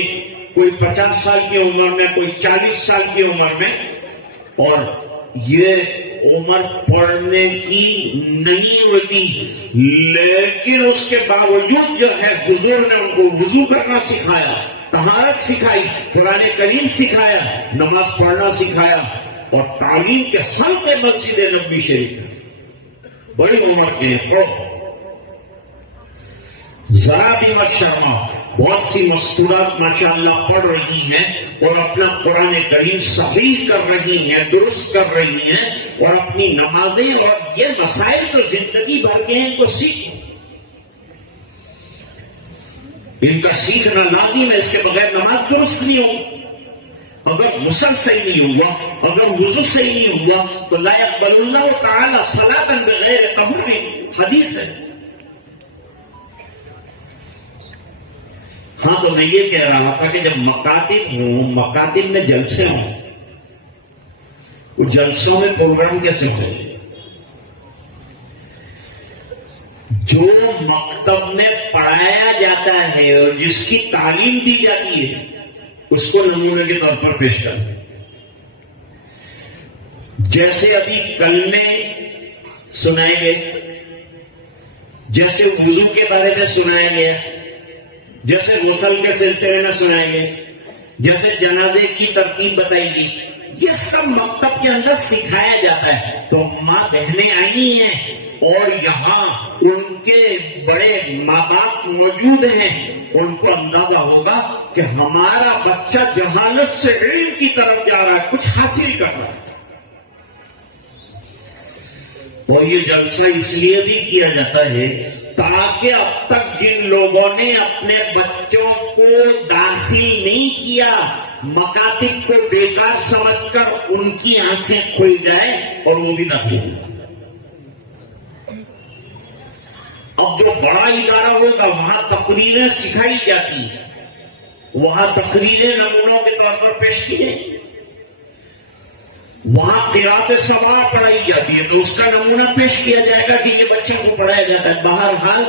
کوئی 50 سال کی عمر میں, کوئی 40 سال کی عمر میں. اور یہ عمر پڑھنے کی نہیں ہوتی, لیکن اس کے باوجود جو ہے حضور نے ان کو وضو کرنا سکھایا, طہارت سکھائی, قرآن کریم سکھایا, نماز پڑھنا سکھایا, اور تعلیم کے حلقے مسجد نبوی شریف. بڑی عمر کے ہیں, پڑھو. ذرا بھی مت شرما. بہت سی مستورات ماشاءاللہ پڑھ رہی ہیں اور اپنا قرآن کریم صحیح کر رہی ہیں, درست کر رہی ہیں, اور اپنی نمازیں اور یہ مسائل تو زندگی بھر کے ہیں, ان کو سیکھیں. ان کا سیکھنا لازم ہے، اس کے بغیر نماز درست نہیں ہوگی۔ اگر غسل صحیح نہیں ہوا، اگر وضو صحیح نہیں ہوا تو لا يقبل اللہ تعالی صلاۃ بغیر طہور، حدیث ہے۔ ہاں تو میں یہ کہہ رہا تھا کہ جب مکاتب میں جلسے ہوں، وہ جلسوں میں پروگرام کیسے ہو؟ جو مکتب میں پڑھایا جاتا ہے اور جس کی تعلیم دی جاتی ہے اس کو نمونے کے طور پر پیش کریں۔ جیسے ابھی کلمے سنائے گئے، جیسے وضو کے بارے میں سنایا گیا، جیسے غسل کے سلسلے میں سنائے گئے، جیسے جنازے کی ترتیب بتائی گئی، یہ سب مکتب کے اندر سکھایا جاتا ہے۔ تو ماں بہنیں آئی ہیں اور یہاں ان کے بڑے ماں باپ موجود ہیں، ان کو اندازہ ہوگا کہ ہمارا بچہ جہالت سے علم کی طرف جا رہا ہے، کچھ حاصل کر رہا ہے۔ اور یہ جلسہ اس لیے بھی کیا جاتا ہے تاکہ اب تک جن لوگوں نے اپنے بچوں کو داخل نہیں کیا مکاتب کو بیکار سمجھ کر، ان کی آنکھیں کھل جائیں اور وہ بھی داخل ہوں۔ اب جو بڑا ادارہ ہوگا وہاں تقریریں سکھائی جاتی ہیں، وہاں تقریریں نمونوں کے طور پر پیش کی جائیں، وہاں قرات سماع پڑھائی جاتی ہے تو اس کا نمونہ پیش کیا جائے گا کہ یہ بچوں کو پڑھایا جاتا ہے۔ بہرحال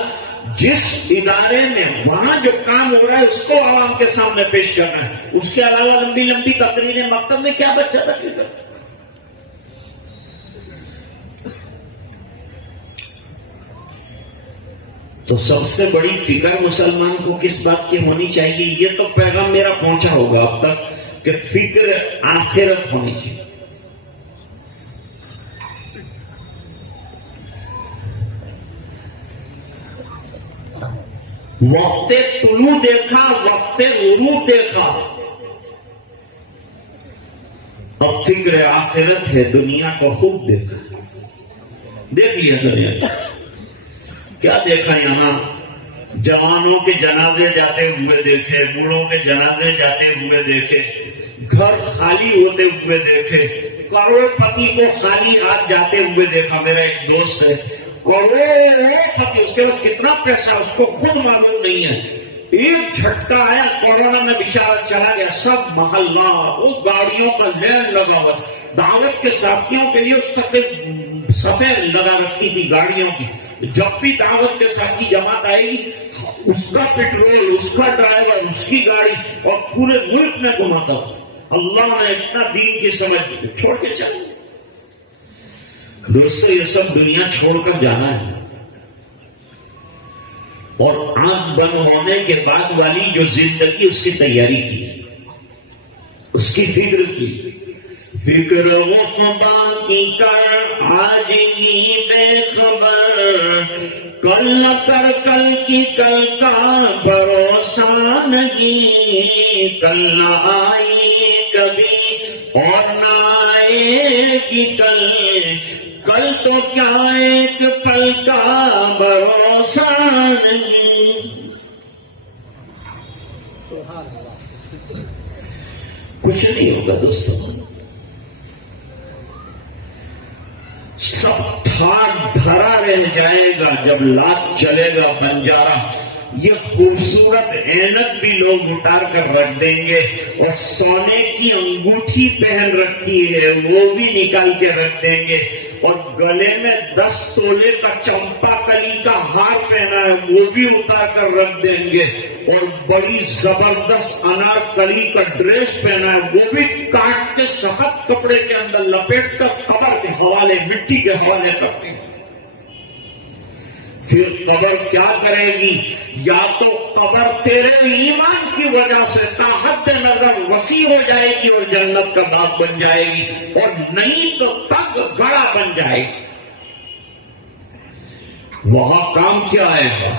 جس ادارے میں وہاں جو کام ہو رہا ہے اس کو عوام کے سامنے پیش کرنا ہے، اس کے علاوہ لمبی لمبی تقریریں مکتب میں کیا بچہ تقریر کرتا ہے؟ تو سب سے بڑی فکر مسلمان کو کس بات کی ہونی چاہیے؟ یہ تو پیغام میرا پہنچا ہوگا اب تک کہ فکر آخرت ہونی چاہیے۔ وقت طلوع دیکھا، وقت غروب دیکھا، اب فکر آخرت ہے، دنیا کو خوب دیکھا۔ دیکھ لیا دنیا کیا دیکھا؟ یہاں جوانوں کے جنازے جاتے ہوئے دیکھے، بوڑھوں کے جنازے جاتے ہوئے دیکھے، گھر خالی ہوتے ہوئے دیکھے، کروڑ پتی کو خالی ہاتھ جاتے ہوئے دیکھا۔ میرا ایک دوست ہے، کروڑ پتی، اس کے پاس کتنا پیسہ اس کو خود معلوم نہیں ہے، ایک جھٹکا آیا کورونا میں بیچارہ چلا گیا، سب محلہ وہ گاڑیوں کا لین لگا ہوا، دعوت کے ساتھیوں کے لیے اس کا سفید لگا رکھی تھی گاڑیوں کی، جب بھی دعوت کے ساتھی جماعت آئے گی اس کا پیٹرول، اس کا ڈرائیور، اس کی گاڑی، اور پورے ملک میں گھماتا تھا۔ اللہ نے اتنا دین کی سمجھ چھوڑ کے چلے۔ دوستو یہ سب دنیا چھوڑ کر جانا ہے، اور آنکھ بند ہونے کے بعد والی جو زندگی اس کی تیاری کی، اس کی فکر کی۔ فکر وہ باقی کر آج ہی بے خبر، کل نہ کر کل کی کل کا بھروسہ نہیں، کل نہ آئی کبھی اور نہ آئے گی کل، کل تو کیا ایک پل کا بھروسہ نہیں۔ کچھ نہیں ہوگا دوستوں، سب تھاٹ دھرا رہ جائے گا جب لات چلے گا بنجارا۔ یہ خوبصورت اینک بھی لوگ اتار کر رکھ دیں گے، اور سونے کی انگوٹھی پہن رکھی ہے وہ بھی نکال کے رکھ دیں گے، اور گلے میں 10 تولے کا چمپا کلی کا ہار پہنا ہے وہ بھی اتار کر رکھ دیں گے، اور بڑی زبردست انار کلی کا ڈریس پہنا ہے وہ بھی کاٹ کے سخت کپڑے کے اندر لپیٹ کر قبر کے حوالے، مٹی کے حوالے کرتے ہیں۔ پھر قبر کیا کرے گی؟ یا تو قبر تیرے ایمان کی وجہ سے تا حد نظر وسیع ہو جائے گی اور جنت کا باغ بن جائے گی، اور نہیں تو تنگ گڑا بن جائے گی۔ وہاں کام کیا ہے؟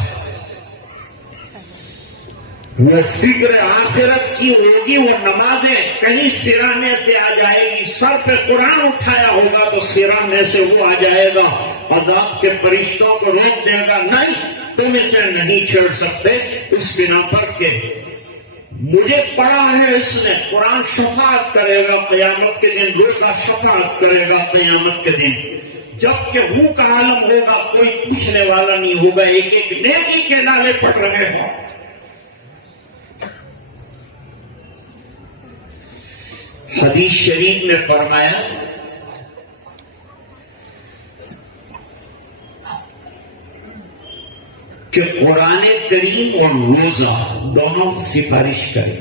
وہ فکر آخرت کی ہوگی، وہ نمازیں کہیں سرانے سے آ جائے گی، سر پہ قرآن اٹھایا ہوگا تو سرانے سے وہ آ جائے گا، عذاب کے فرشتوں کو روک دے گا، نہیں تم اسے نہیں چھیڑ سکتے اس بنا پر کہ مجھے پڑھا ہے اس نے قرآن شفاعت کرے گا قیامت کے دن، روزہ شفاعت کرے گا قیامت کے دن، جب کہ روح کا عالم ہوگا کوئی پوچھنے والا نہیں ہوگا، ایک ایک نیکی کے نعرے پڑھ رہے ہوں۔ حدیث شریف میں فرمایا کہ قرآن کریم اور روزہ دونوں سفارش کریں۔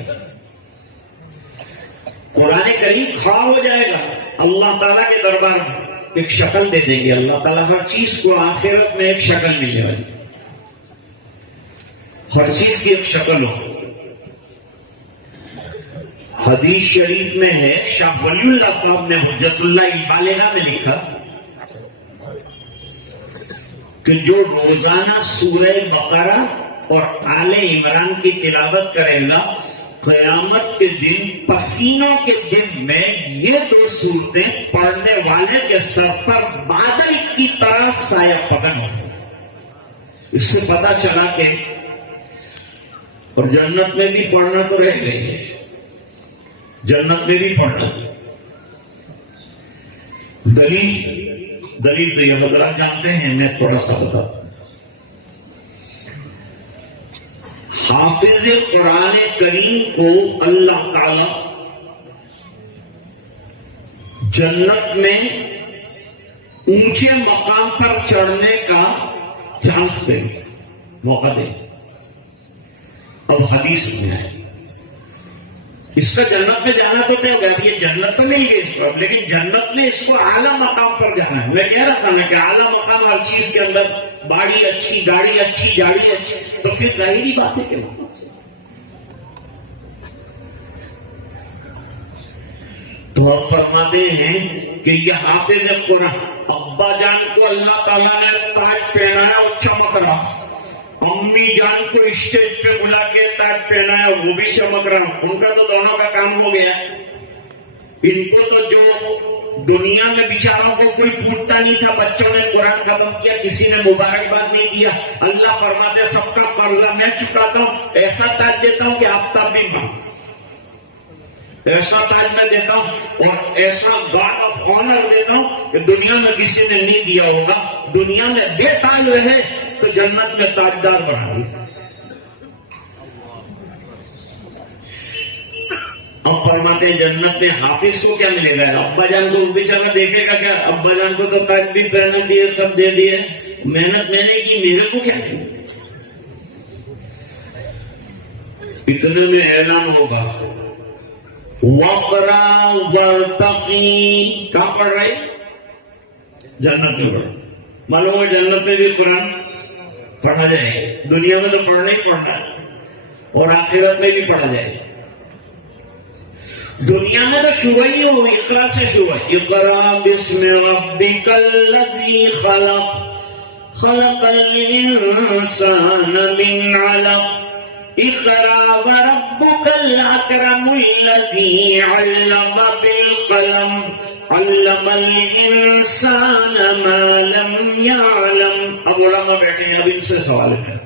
قرآن کریم کھڑا ہو جائے گا اللہ تعالیٰ کے دربار میں، ایک شکل دے دیں گے اللہ تعالیٰ، ہر چیز کو آخرت میں ایک شکل ملنے والی، ہر چیز کی ایک شکل ہو۔ حدیث شریف میں ہے، شاہ ولی اللہ صاحب نے حجت اللہ البالغہ میں لکھا کہ جو روزانہ سورہ بقرہ اور آل عمران کی تلاوت کرے گا قیامت کے دن پسینوں کے دن میں یہ دو صورتیں پڑھنے والے کے سر پر بادل کی طرح سایہ پکڑ ہو۔ اس سے پتا چلا کہ اور جنت میں بھی پڑھنا تو رہ گئی، جنت میں بھی پڑھنا۔ دلیل تو یہ حضرات جانتے ہیں، میں تھوڑا سا بتا۔ حافظ قرآن کریم کو اللہ تعالی جنت میں اونچے مقام پر چڑھنے کا چانس دے، موقع دے۔ اب حدیث میں ہے اس کا جنت میں جانا تو طے ہو گیا، یہ جنت تو مل گئی اس کو، لیکن جنت میں اس کو اعلیٰ مقام پر جانا ہے۔ میں کہہ رہا تھا نا کہ اعلیٰ مقام ہر چیز کے اندر، باڑی اچھی، گاڑی اچھی، جاڑی اچھی، تو پھر ظاہری بات ہے کہ تو آپ فرماتے ہیں کہ یہ حافظ قرآن، ابا جان کو اللہ تعالیٰ نے تاج پہنایا اور چمک رہا، امی جان کو اسٹیج پہ بلا کے تاج پہنایا وہ بھی چمک رہا، ان کا تو دونوں کا کام ہو گیا۔ ان کو تو جو دنیا میں بیچاروں کو کوئی پوچھتا نہیں تھا، بچوں نے قرآن ختم کیا، کسی نے مبارکباد نہیں دیا، اللہ فرماتے سب کا قرضہ میں چکاتا ہوں، ایسا تاج دیتا ہوں کہ آفتاب بھی نہ، ایسا تاج میں دیتا ہوں اور ایسا گارڈ آف آنر دیتا ہوں کہ دنیا میں کسی نے نہیں دیا ہوگا۔ دنیا میں بے تاج رہے تو جنت میں تاجدار بنا دی۔ اب فرماتے ہیں جنت میں حافظ کو کیا ملے گا؟ ابا جان کو بیچارہ دیکھے گا کیا؟ ابا جان کو تو تاج بھی پہنا دیے، سب دے دیے، محنت میں نے کی، میرے کو کیا کی؟ اتنے میں اعلان ہوگا وَقْرَا وَارْتَقِي، کہاں پڑھ رہے؟ جنت میں پڑھ۔ معلوم ہے جنت میں بھی قرآن پڑھا جائے، دنیا میں تو پڑھنا ہی پڑھنا ہے اور آخرت میں بھی پڑھا جائے۔ دنیا میں تو شروع ہی ہو، اقرا سے شروع ہے، اقرا بسم ربک الذی خلق خلق الانسان من علق اقرا وربک الاکرم الذی علم بالقلم علم الانسان ما لم يعلم۔ اب علماء بیٹھے ہیں، اب ان سے سوال ہے،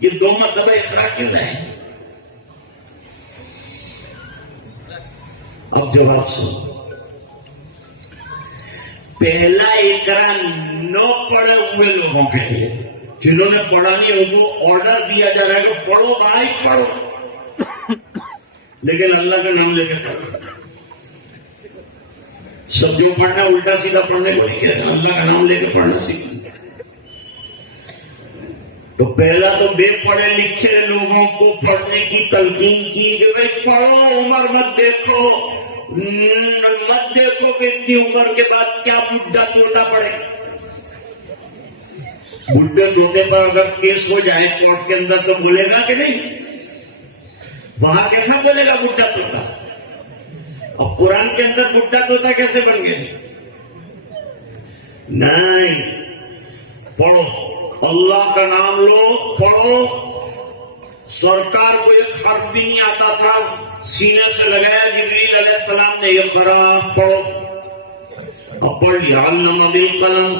یہ دو مرتبہ اقرا کیوں رہے ہیں؟ اب جواب سنو۔ پہلا اقرا نو پڑھے ہوئے لوگوں کے لیے، جنہوں نے پڑھا نہیں ان کو آرڈر دیا جا رہا ہے کہ پڑھو بھائی پڑھو، لیکن اللہ کا نام لے کے پڑھو۔ سب جو پڑھنا الٹا سیدھا پڑھنے کو نہیں کہتے، اللہ کا نام لے کے پڑھنا سیکھنا۔ تو پہلا تو بے پڑھے لکھے لوگوں کو پڑھنے کی تلقین کی کہ بھائی پڑھو، عمر مت دیکھو، مت دیکھو کہ اتنی عمر کے بعد کیا بڈھا توتا پڑے۔ بڈھے توتے پر اگر کیس ہو جائے کورٹ کے اندر تو بولے گا کہ نہیں؟ وہاں کیسا بولے گا بڈھا توتا؟ اب قرآن کے اندر بڈھا توتا کیسے بن گئے؟ نہیں، پڑھو، اللہ کا نام لو، پڑھو۔ سرکار کو ایک حرف بھی نہیں آتا تھا، سینے سے لگایا جبریل علیہ السلام نے، یہ قرآن پڑھو، اب پڑھ لیا، علم بالقلم،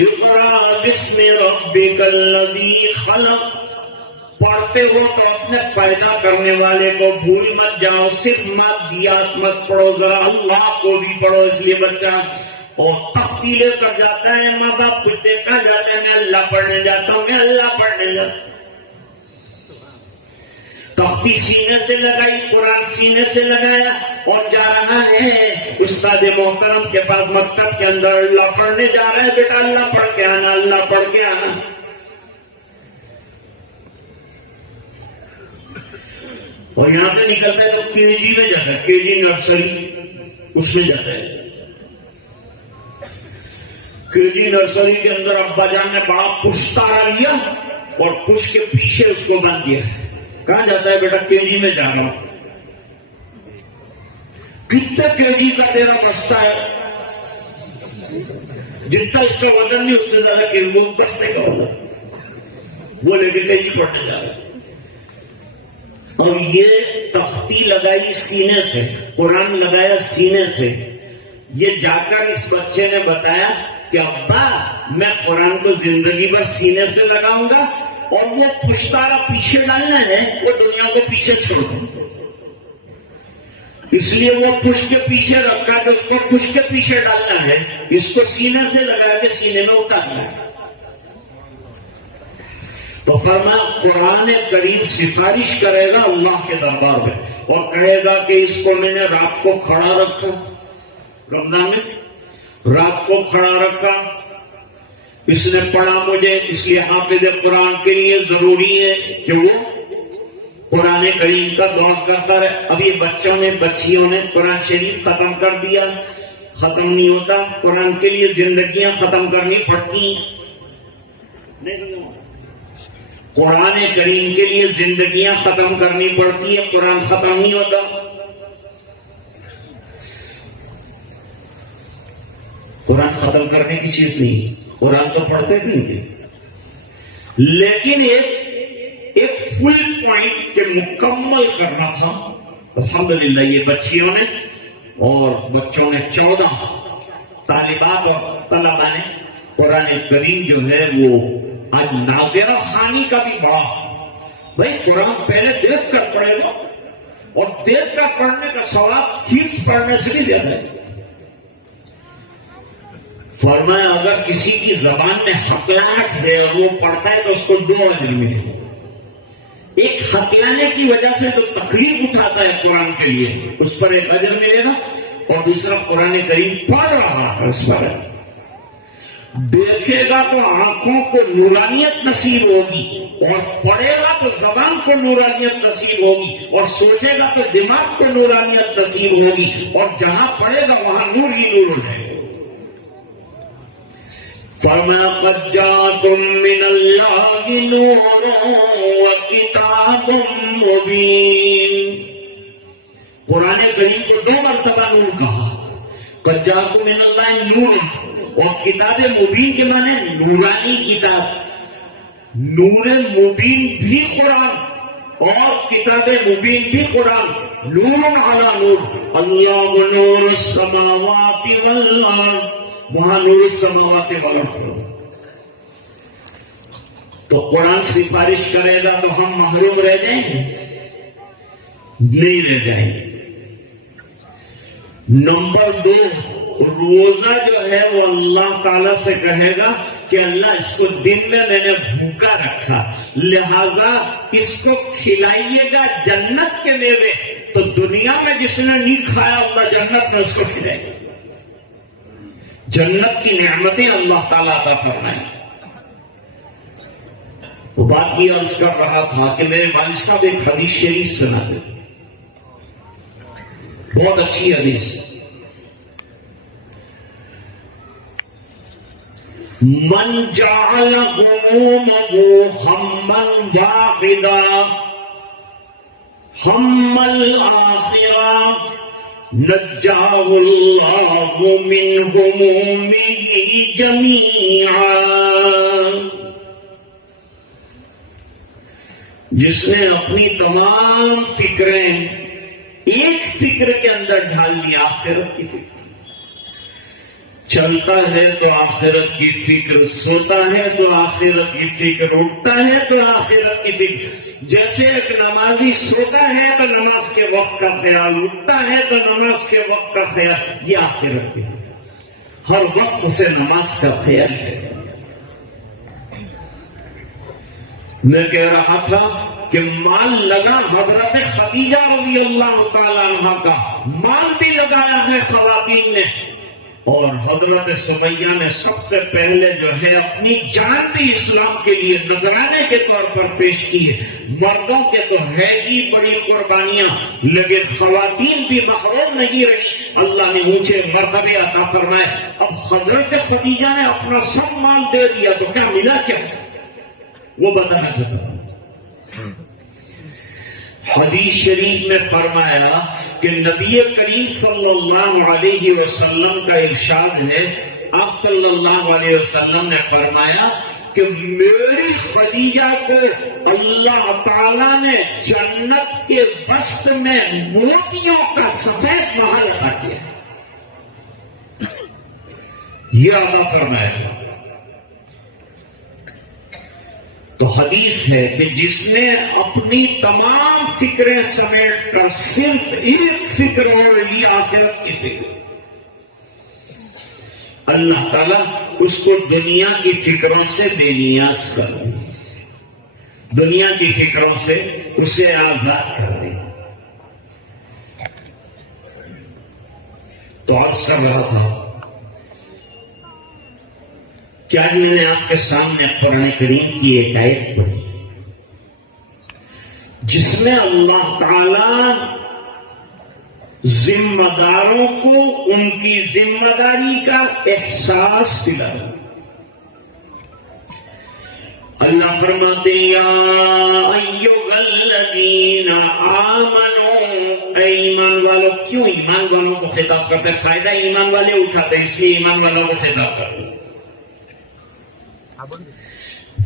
اقرأ بسم ربک الذی خلق، پڑھتے ہو تو اپنے پیدا کرنے والے کو بھول مت جاؤ، صرف مادیات مت پڑھو، ذرا اللہ کو بھی پڑھو۔ اس لیے بچہ اور تختی لے کر جاتا ہے، ماں باپ کو دیکھا جاتا ہے میں اللہ پڑھنے جاتا ہوں، میں اللہ پڑھنے جاتا ہوں۔ تختی سینے سے لگائی، قرآن سینے سے لگایا اور جا رہا ہے استاد محترم کے پاس مکتب کے اندر، اللہ پڑھنے جا رہا ہے، بیٹا اللہ پڑھ کے آنا، اللہ پڑھ کے آنا۔ اور یہاں سے نکلتا ہے تو کے جی میں جاتا ہے، کے جی نرسری، اس میں جاتا ہے۔ کے جی نرسری کے اندر ابا جان نے بڑا پشتارا لیا اور پش کے پیچھے اس کو باندھ دیا۔ کہاں جاتا ہے بیٹا؟ کے جی میں جا رہا ہوں۔ کتنے کے جی کا تیرا بستا ہے؟ جتنا اس کا وزن نہیں اس سے زیادہ کہ وہ بستے کا وزن، وہ لے کے کے جی پڑھنے جا رہا ہے۔ اور یہ تختی لگائی سینے سے، قرآن لگایا سینے سے۔ یہ جا کر اس بچے نے بتایا کہ ابا میں قرآن کو زندگی بھر سینے سے لگاؤں گا، اور وہ پشتارا پیچھے ڈالنا ہے، وہ دنیا کو پیچھے چھوڑ دیں۔ اس لیے وہ پش کے پیچھے رکھا کہ اس کو پش کے پیچھے ڈالنا ہے، اس کو سینے سے لگا کے سینے میں اتارنا ہے۔ تو فرمایا قرآن کریم سفارش کرے گا اللہ کے دربار میں اور کہے گا کہ اس کو میں نے رات کو کھڑا رکھا، رمضان میں رات کو کھڑا رکھا، اس نے پڑھا مجھے، اس لیے حافظ قرآن کے لیے ضروری ہے کہ وہ قرآن کریم کا دور کرتا رہے۔ اب یہ بچوں نے بچیوں نے قرآن شریف ختم کر دیا، ختم نہیں ہوتا، قرآن کے لیے زندگیاں ختم کرنی پڑتی۔ قرآن کریم کے لیے زندگیاں ختم کرنی پڑتی ہے، قرآن ختم نہیں ہوتا۔ قرآن ختم کرنے کی چیز نہیں، قرآن تو پڑھتے بھی نہیں، لیکن ایک فل پوائنٹ کے مکمل کرنا تھا۔ الحمدللہ یہ بچیوں نے اور بچوں نے 14 طالبات اور طلبا نے قرآن کریم جو ہے وہ آج ناظرہ خانی کا بھی بڑا۔ بھائی قرآن پہلے دیکھ کر پڑھے گا، اور دیکھ کر پڑھنے کا ثواب حفظ پڑھنے سے بھی زیادہ ہے۔ فرمایا اگر کسی کی زبان میں حقلانٹ ہے اور وہ پڑھتا ہے تو اس کو 2 اجر ملے گا۔ ایک حقلانے کی وجہ سے جو تکلیف اٹھاتا ہے قرآن کے لیے اس پر 1 اجر ملے گا، اور دوسرا قرآن کریم پڑھ رہا ہے اس پر دیکھے گا تو آنکھوں کو نورانیت نصیب ہوگی، اور پڑھے گا تو زبان کو نورانیت نصیب ہوگی، اور سوچے گا تو دماغ کو نورانیت نصیب ہوگی، اور جہاں پڑھے گا وہاں نور ہی نور ہو جائے گا۔ فرمایا قد جاءکم من اللہ نور وکتاب مبین۔ قرآن کریم کو 2 مرتبہ نور کہا، قد جاءکم من اللہ نور، اور کتاب مبین کے معنی نورانی کتاب۔ نور مبین بھی قرآن اور کتاب مبین بھی قرآن، نور علی نور، اللہ نور السماوات والارض، وہاں نور السماوات والارض۔ تو قرآن سفارش کرے گا تو ہم محروم رہ جائیں گے؟ نہیں رہ جائیں گے۔ نمبر 2، روزہ جو ہے وہ اللہ تعالیٰ سے کہے گا کہ اللہ اس کو دن میں میں نے بھوکا رکھا، لہذا اس کو کھلائیے گا جنت کے میوے، تو دنیا میں جس نے نہیں کھایا اللہ جنت میں اس کو کھلائے گا۔ جنت کی نعمتیں اللہ تعالیٰ عطا فرمائیں۔ وہ بات یہ عرض کر رہا تھا کہ میرے والد صاحب ایک حدیث شریف سناتے تھے، بہت اچھی حدیث۔ من جعل غمومه ہما واحدا ہم الآخرہ نجاه اللہ من غمومه جميعا۔ جس نے اپنی تمام فکریں ایک فکر کے اندر ڈال لی، آخرت کی فکر، چلتا ہے تو آخرت کی فکر، سوتا ہے تو آخرت کی فکر، اٹھتا ہے تو آخرت کی فکر۔ جیسے ایک نمازی سوتا ہے تو نماز کے وقت کا خیال، اٹھتا ہے تو نماز کے وقت کا خیال، یہ آخرت کی ہر وقت سے نماز کا خیال ہے۔ میں کہہ رہا تھا کہ مال لگا حضرت خدیجہ رضی اللہ تعالیٰ عنہ کا، مال بھی لگایا ہے خواتین نے، اور حضرت سمیہ نے سب سے پہلے جو ہے اپنی جان بھی اسلام کے لیے نذرانے کے طور پر پیش کی ہے۔ مردوں کے تو ہے ہی بڑی قربانیاں، لیکن خواتین بھی محروم نہیں رہی، اللہ نے اونچے مرتبے عطا فرمائے۔ اب حضرت خدیجہ نے اپنا سب مال دے دیا تو کیا ملا؟ کیا وہ بتانا چاہتا تھا۔ حدیث شریف میں فرمایا کہ نبی کریم صلی اللہ علیہ وسلم کا ارشاد ہے، آپ صلی اللہ علیہ وسلم نے فرمایا کہ میری خدیجہ کو اللہ تعالیٰ نے جنت کے وسط میں موتیوں کا سفید محل عطا کیا، یہ عطا فرمایا۔ تو حدیث ہے کہ جس نے اپنی تمام فکریں سمیٹ کر صرف ایک فکر اور لی، آخرت کی فکر، اللہ تعالیٰ اس کو دنیا کی فکروں سے بے نیاز کر دے، دنیا کی فکروں سے اسے آزاد کر دے۔ تو عرض کر رہا تھا کہ آج میں نے آپ کے سامنے قرآن کریم کی ایک آیت پڑھی جس میں اللہ تعالی ذمہ داروں کو ان کی ذمہ داری کا احساس دلاتا۔ اللہ فرماتے یا ایھا الذین آمنوا، اے ایمان والوں۔ کیوں ایمان والوں کو خطاب کرتے؟ فائدہ ایمان والے اٹھاتے ہیں، اس لیے ایمان والوں کو خطاب کرتے ہیں۔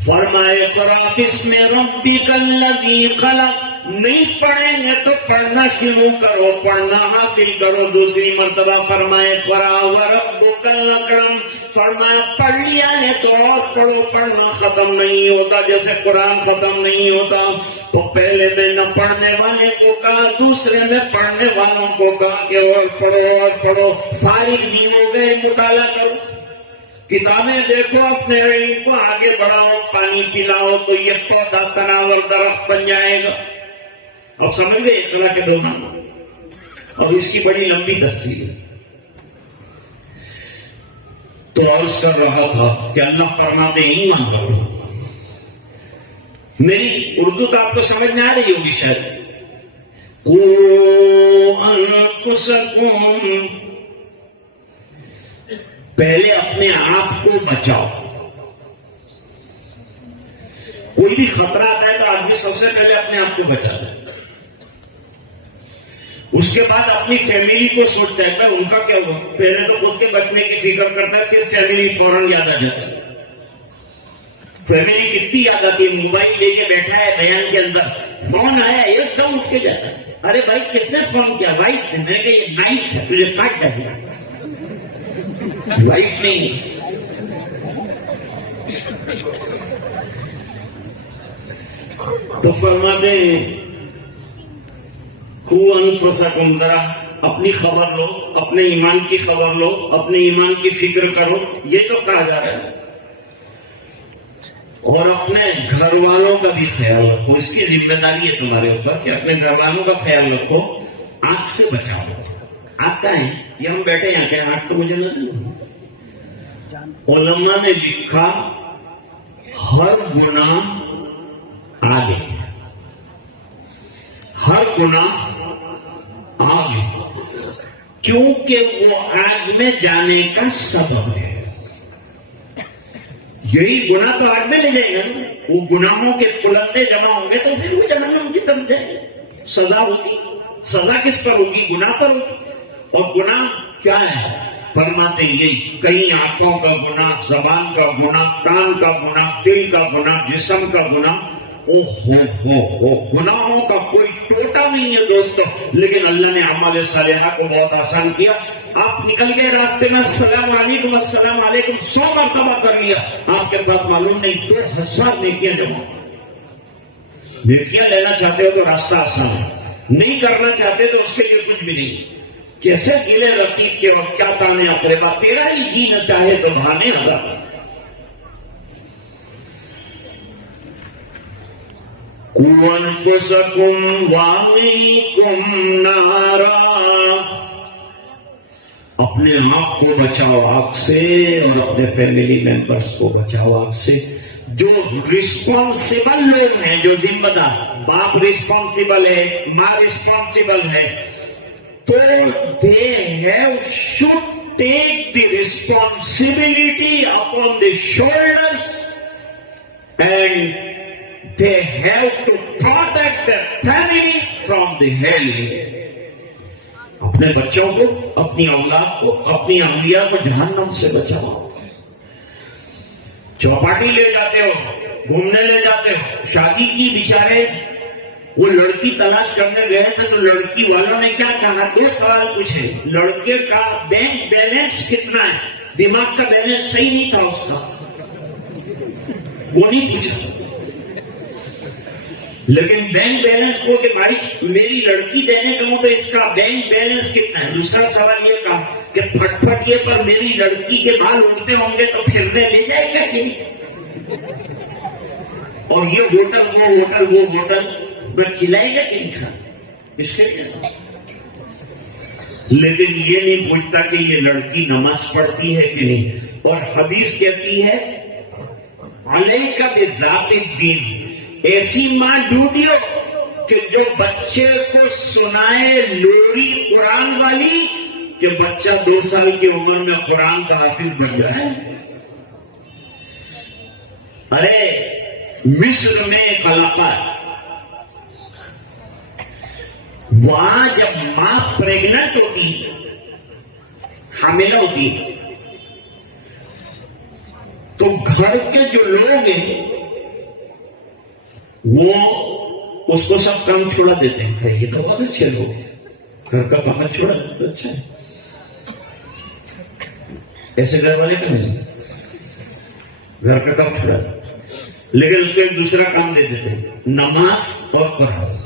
فرمائے اقرأ بسم ربک الذی خلق، نہیں پڑھیں گے تو پڑھنا شروع کرو، پڑھنا حاصل کرو۔ دوسری مرتبہ فرمائے اقرأ وربک الاکرم، فرمایا پڑھ لیا ہے تو اور پڑھو، پڑھنا ختم نہیں ہوتا، جیسے قرآن ختم نہیں ہوتا۔ تو پہلے میں نہ پڑھنے والے کو کہا، دوسرے میں پڑھنے والوں کو کہا کہ اور پڑھو اور پڑھو، فارغ نہیں ہو گئے، مطالعہ کرو، کتابیں دیکھو، اپنے علم کو آگے بڑھاؤ، پانی پلاؤ تو یہ پودا تناور درخت بن جائے گا۔ اب سمجھ گئے اقرا کے دو نام، اور اس کی بڑی لمبی تفصیل ہے۔ تو عرض کر رہا تھا کہ اللہ فرماتے ہیں ایمان کرو۔ میری اردو تو آپ کو سمجھ میں آ رہی ہوگی شاید۔ قوا انفسکم، پہلے اپنے آپ کو بچاؤ۔ کوئی بھی خطرہ آتا ہے تو آدمی سب سے پہلے اپنے آپ کو بچاتا ہے، اس کے بعد اپنی فیملی کو سوچتا ہے کہ ان کا کیا ہوا، پہلے تو خود کے بچنے کی فکر کرتا ہے، پھر فیملی فوراً یاد آ جاتا ہے۔ فیملی کتنی یاد آتی ہے، موبائل لے کے بیٹھا ہے بیان کے اندر، فون آیا ایک دم اٹھ کے جاتا ہے، ارے بھائی کس نے فون کیا؟ وائف نے۔ میں نے کہا یہ نائف ہے، تجھے کاٹ ڈالے گا، وائف نہیں۔ تو فرماتے ہیں قوا انفسکم، ذرا اپنی خبر لو، اپنے ایمان کی خبر لو، اپنے ایمان کی فکر کرو، یہ تو کہا جا رہا ہے۔ اور اپنے گھر والوں کا بھی خیال رکھو، اس کی ذمہ داری ہے تمہارے اوپر کہ اپنے گھر والوں کا خیال رکھو، آنکھ سے بچاؤ۔ آنکھ کا ہے یہ ہم بیٹھے یہاں کہ آنکھ تو مجھے نظر نہیں۔ علماء نے لکھا ہر گناہ آگے، ہر گناہ آگے، کیونکہ وہ آگ میں جانے کا سبب ہے۔ یہی گناہ تو آگ میں لے جائے گا، وہ گناہوں کے کلندے جمع ہوں گے تو پھر وہ جہنم کی طرف جائیں گے، سزا ہوگی۔ سزا کس پر ہوگی؟ گناہ پر ہوگی۔ اور گناہ کیا ہے؟ فرماتے یہی کئی آنکھوں کا گناہ، زبان کا گناہ، کان کا گناہ، دل کا گناہ، جسم کا گناہ، گناہوں کا کوئی ٹوٹا نہیں ہے دوستو، لیکن اللہ نے اعمال صالحہ کو بہت آسان کیا. آپ نکل گئے راستے میں، السلام علیکم السلام علیکم 100 مرتبہ کر لیا، آپ کے پاس معلوم نہیں 2000 نیکیاں جمع. نیکیاں لینا چاہتے ہو تو راستہ آسان ہے، نہیں کرنا چاہتے تو اس کے لیے کچھ بھی نہیں. کیسے گلے رقیب کے اور کیا تانے اقربا، تیرا ہی جی نہ چاہے تو بہانے آگا. قُوْ أَنفُسَكُمْ وَأَهْلِيكُمْ نَارًا، اپنے آپ کو بچاؤ آگ سے اور اپنے فیملی ممبرز کو بچاؤ آگ سے. جو رسپانسیبل لوگ ہیں، جو ذمہ دار، باپ رسپانسیبل ہے، ماں رسپانسیبل ہے، تو they should take the responsibility upon the shoulders and they have to protect their family from the hell. اپنے بچوں کو، اپنی اولاد کو، اپنی اولیاء کو جہنم سے بچاؤ. چوپاٹی لے جاتے ہو، گھومنے لے جاتے ہو، شادی کی بیچارے وہ لڑکی تلاش کرنے گئے تھے تو لڑکی والوں نے کیا کہا؟ 2 سوال پوچھے. لڑکے کا بینک بیلنس کتنا ہے؟ دماغ کا بیلنس صحیح نہیں تھا اس کا، وہ نہیں پوچھا. لیکن بینک بیلنس کو کہ بھائی میری لڑکی دینے کا تو اس کا بینک بیلنس کتنا ہے. دوسرا سوال یہ کہا کہ پھٹ پھٹ یہ پر میری لڑکی کے بال اڑتے ہوں گے تو پھرنے لے جائے گا کہ نہیں، اور یہ ہوٹل وہ ہوٹل وہ ہوٹل میں کھلائے گا کہ نہیں کھا اس کے لیے. لیکن یہ نہیں پوچھتا کہ یہ لڑکی نماز پڑھتی ہے کہ نہیں. اور حدیث کہتی ہے علیک بذات الدین، ایسی ماں ڈھونڈیو کہ جو بچے کو سنائے لوری قرآن والی کہ بچہ 2 سال کی عمر میں قرآن کا حافظ بن جائے. ارے مصر میں ایک علاقہ ہے، وہاں جب ماں پریگننٹ ہوتی، حاملہ ہوتی، تو گھر کے جو لوگ ہیں وہ اس کو سب کام چھوڑا دیتے ہیں. یہ تو بہت اچھے لوگ ہیں، گھر کا کام چھوڑا دیتے، اچھا ہے. ایسے گھر والے کا نہیں، گھر کا کام چھوڑا دیتے، لیکن اس کو ایک دوسرا کام دے دیتے ہیں، نماز اور قرآن.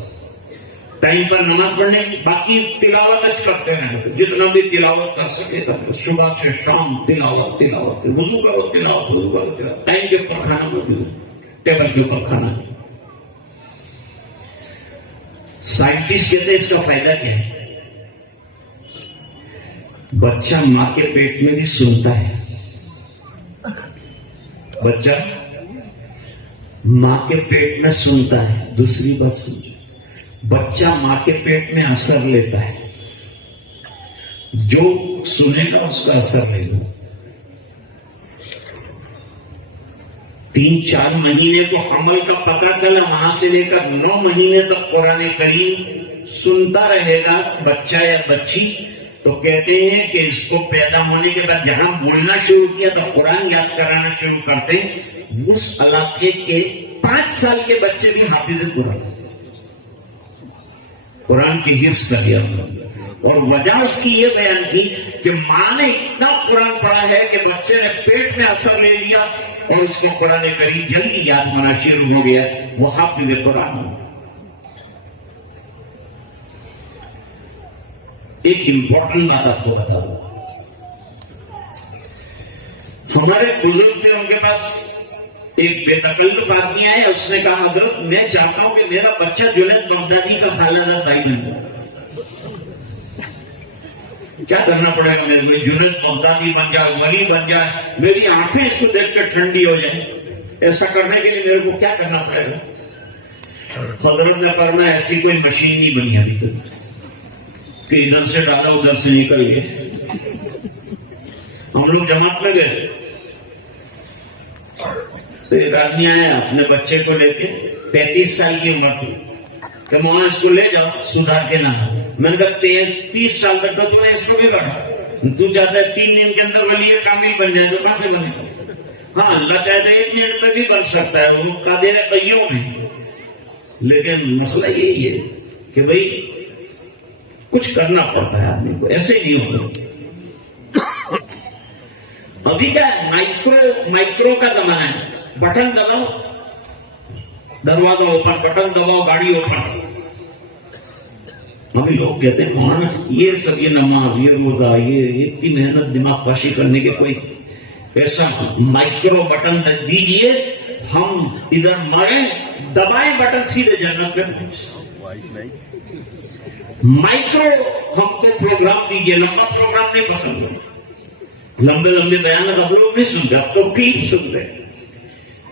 ٹائم پر نماز پڑھنے کی، باقی تلاوت کرتے ہیں، جتنا بھی تلاوت کر سکے تب صبح سے شام تلاوت تلاوت، وضو کرو تلاوت، وضو کرو تلاوت. ٹائم کے اوپر کھانا مت، ٹیبل کے اوپر کھانا. سائنٹسٹ کہتے ہیں اس کا فائدہ کیا ہے؟ بچہ ماں کے پیٹ میں بھی سنتا ہے. بچہ ماں کے پیٹ میں سنتا ہے. دوسری بات سنو، بچہ ماں کے پیٹ میں اثر لیتا ہے. جو سنے گا اس کا اثر لے گا. 3-4 مہینے کو حمل کا پتہ چلا، وہاں سے لے کر 9 مہینے تک قرآن کریم سنتا رہے گا بچہ یا بچی. تو کہتے ہیں کہ اس کو پیدا ہونے کے بعد جہاں بولنا شروع کیا تو قرآن یاد کرانا شروع کرتے ہیں. اس علاقے کے 5 سال کے بچے بھی حافظ قرآن کی حفظ کر لیا. اور وجہ اس کی یہ بیان کی کہ ماں نے اتنا قرآن پڑھا ہے کہ بچے نے پیٹ میں اثر لے لیا اور اس کو قرآن کریم جلدی یاد ہونا شروع ہو گیا. وہ حافظ قرآن. ایک امپورٹنٹ بات آپ کو بتا دوں، ہمارے بزرگ تھے، ان کے پاس ایک بے تکلف آدمی آیا. اس نے کہا حضرت میں چاہتا ہوں کہ میرا بچہ جنید بغدادی کا خالہ بھائی بن جائے. کیا کرنا پڑے گا میرے کو؟ جنید بغدادی بن جائے، ولی بن جائے، میری آنکھیں اس کو دیکھ کر ٹھنڈی ہو جائیں. ایسا کرنے کے لیے میرے کو کیا کرنا پڑے گا؟ حضرت نے فرمایا ایسی کوئی مشین نہیں بنی ابھی تک کہ ادھر سے ڈالا ادھر سے نکل گئے. ہم لوگ جماعت میں گئے تو ایک آدمی آیا اپنے بچے کو لے کے، 35 سال کی عمر تھی، کہ وہاں اس کو لے جاؤ سدھار کے نام. میں نے کہا 30 سال تک تو تم نے اس کو بھی پڑھا، تو چاہتا ہے 3 دن کے اندر ولی کامل بن جائے تو کہاں سے بنے گا؟ ہاں اللہ چاہتا ہے 1 منٹ میں بھی بن سکتا ہے، وہ قادر قیوم ہے. لیکن مسئلہ یہی ہے کہ بھئی کچھ کرنا پڑتا ہے آدمی کو, ایسے ہی نہیں ہوتا. ابھی کیا مائکرو کا زمانہ ہے, بٹن دباؤ دروازہ اوپن, بٹن دباؤ گاڑی اوپن. ابھی لوگ کہتے ہیں مولانا یہ سب, یہ نماز, یہ روزہ, یہ اتنی محنت دماغ کشی کرنے کے کوئی ایسا مائکرو بٹن دیجئے, ہم ادھر ماریں دبائیں بٹن سیدھے جنت میں. مائکرو ہم کو پروگرام دیجئے, لمبا پروگرام نہیں پسند ہوگا. لمبے لمبے بیانات اب لوگ نہیں سنتے, اب تو کلپ سنتے.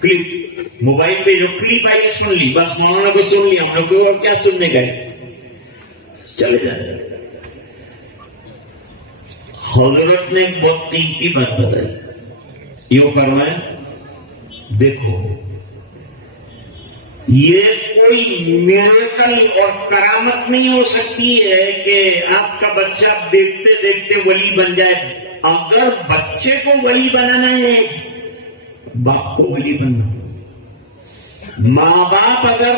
کلپ موبائل پہ جو کلپ آئی سن لی, بس مولانا کو سن لی, ہم لوگ کو اور کیا سننے گئے, چلے جائے. حضرت نے ایک بہت قیمتی بات بتائی, یوں فرمایا دیکھو یہ کوئی میریکل اور کرامت نہیں ہو سکتی ہے کہ آپ کا بچہ دیکھتے دیکھتے ولی بن جائے. اگر بچے کو ولی بنانا ہے, باپ کو ولی بننا. ماں باپ اگر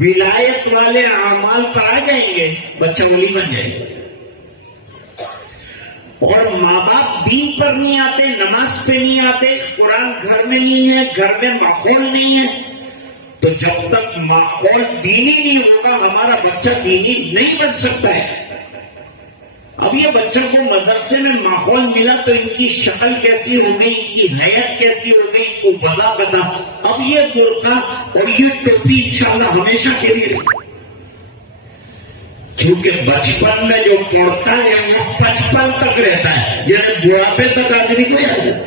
ولایت والے اعمال پر آ جائیں گے, بچہ ولی بن جائے گا. اور ماں باپ دین پر نہیں آتے, نماز پہ نہیں آتے, قرآن گھر میں نہیں ہے, گھر میں ماحول نہیں ہے, تو جب تک ماحول دینی نہیں ہوگا ہمارا بچہ دینی نہیں بن سکتا ہے. اب یہ بچوں کو مدرسے میں ماحول ملا تو ان کی شکل کیسی ہو گئی, ان کی حیت کیسی ہو گئی, ان کو وضع بتا. اب یہ برقع اور یہ ٹوپی انشاءاللہ ہمیشہ کے لیے, کیونکہ بچپن میں جو پڑھتا ہے وہ 55 تک رہتا ہے, یعنی بڑھاپے تک آدمی کو یاد ہے.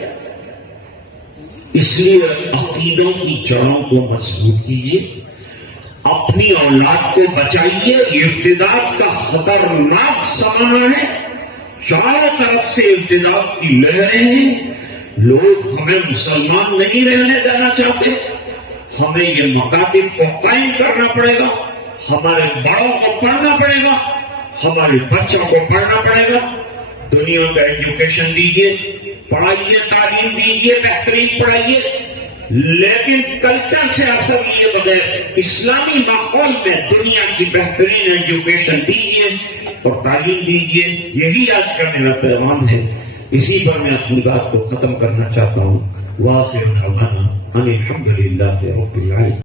اس لیے عقیدوں کی جڑوں کو مضبوط کیجیے, اپنی اولاد کو بچائیے. ارتداد کا خطرناک زمانہ ہے, چاروں طرف سے ارتداد کی لہریں ہیں. لوگ ہمیں مسلمان نہیں رہنے دینا چاہتے. ہمیں یہ مکاتب کو قائم کرنا پڑے گا, ہمارے بڑوں کو پڑھنا پڑے گا, ہمارے بچوں کو پڑھنا پڑے گا. دنیا کا ایجوکیشن دیجیے, پڑھائیے, تعلیم دیجیے, بہترین پڑھائیے, لیکن کلچر سے اثر لیے بغیر اسلامی ماحول میں دنیا کی بہترین ایجوکیشن دیجیے اور تعلیم دیجیے. یہی آج کا میرا پیغام ہے. اسی پر میں اپنی بات کو ختم کرنا چاہتا ہوں. واخر دعوانا ان الحمد للہ رب العالمین.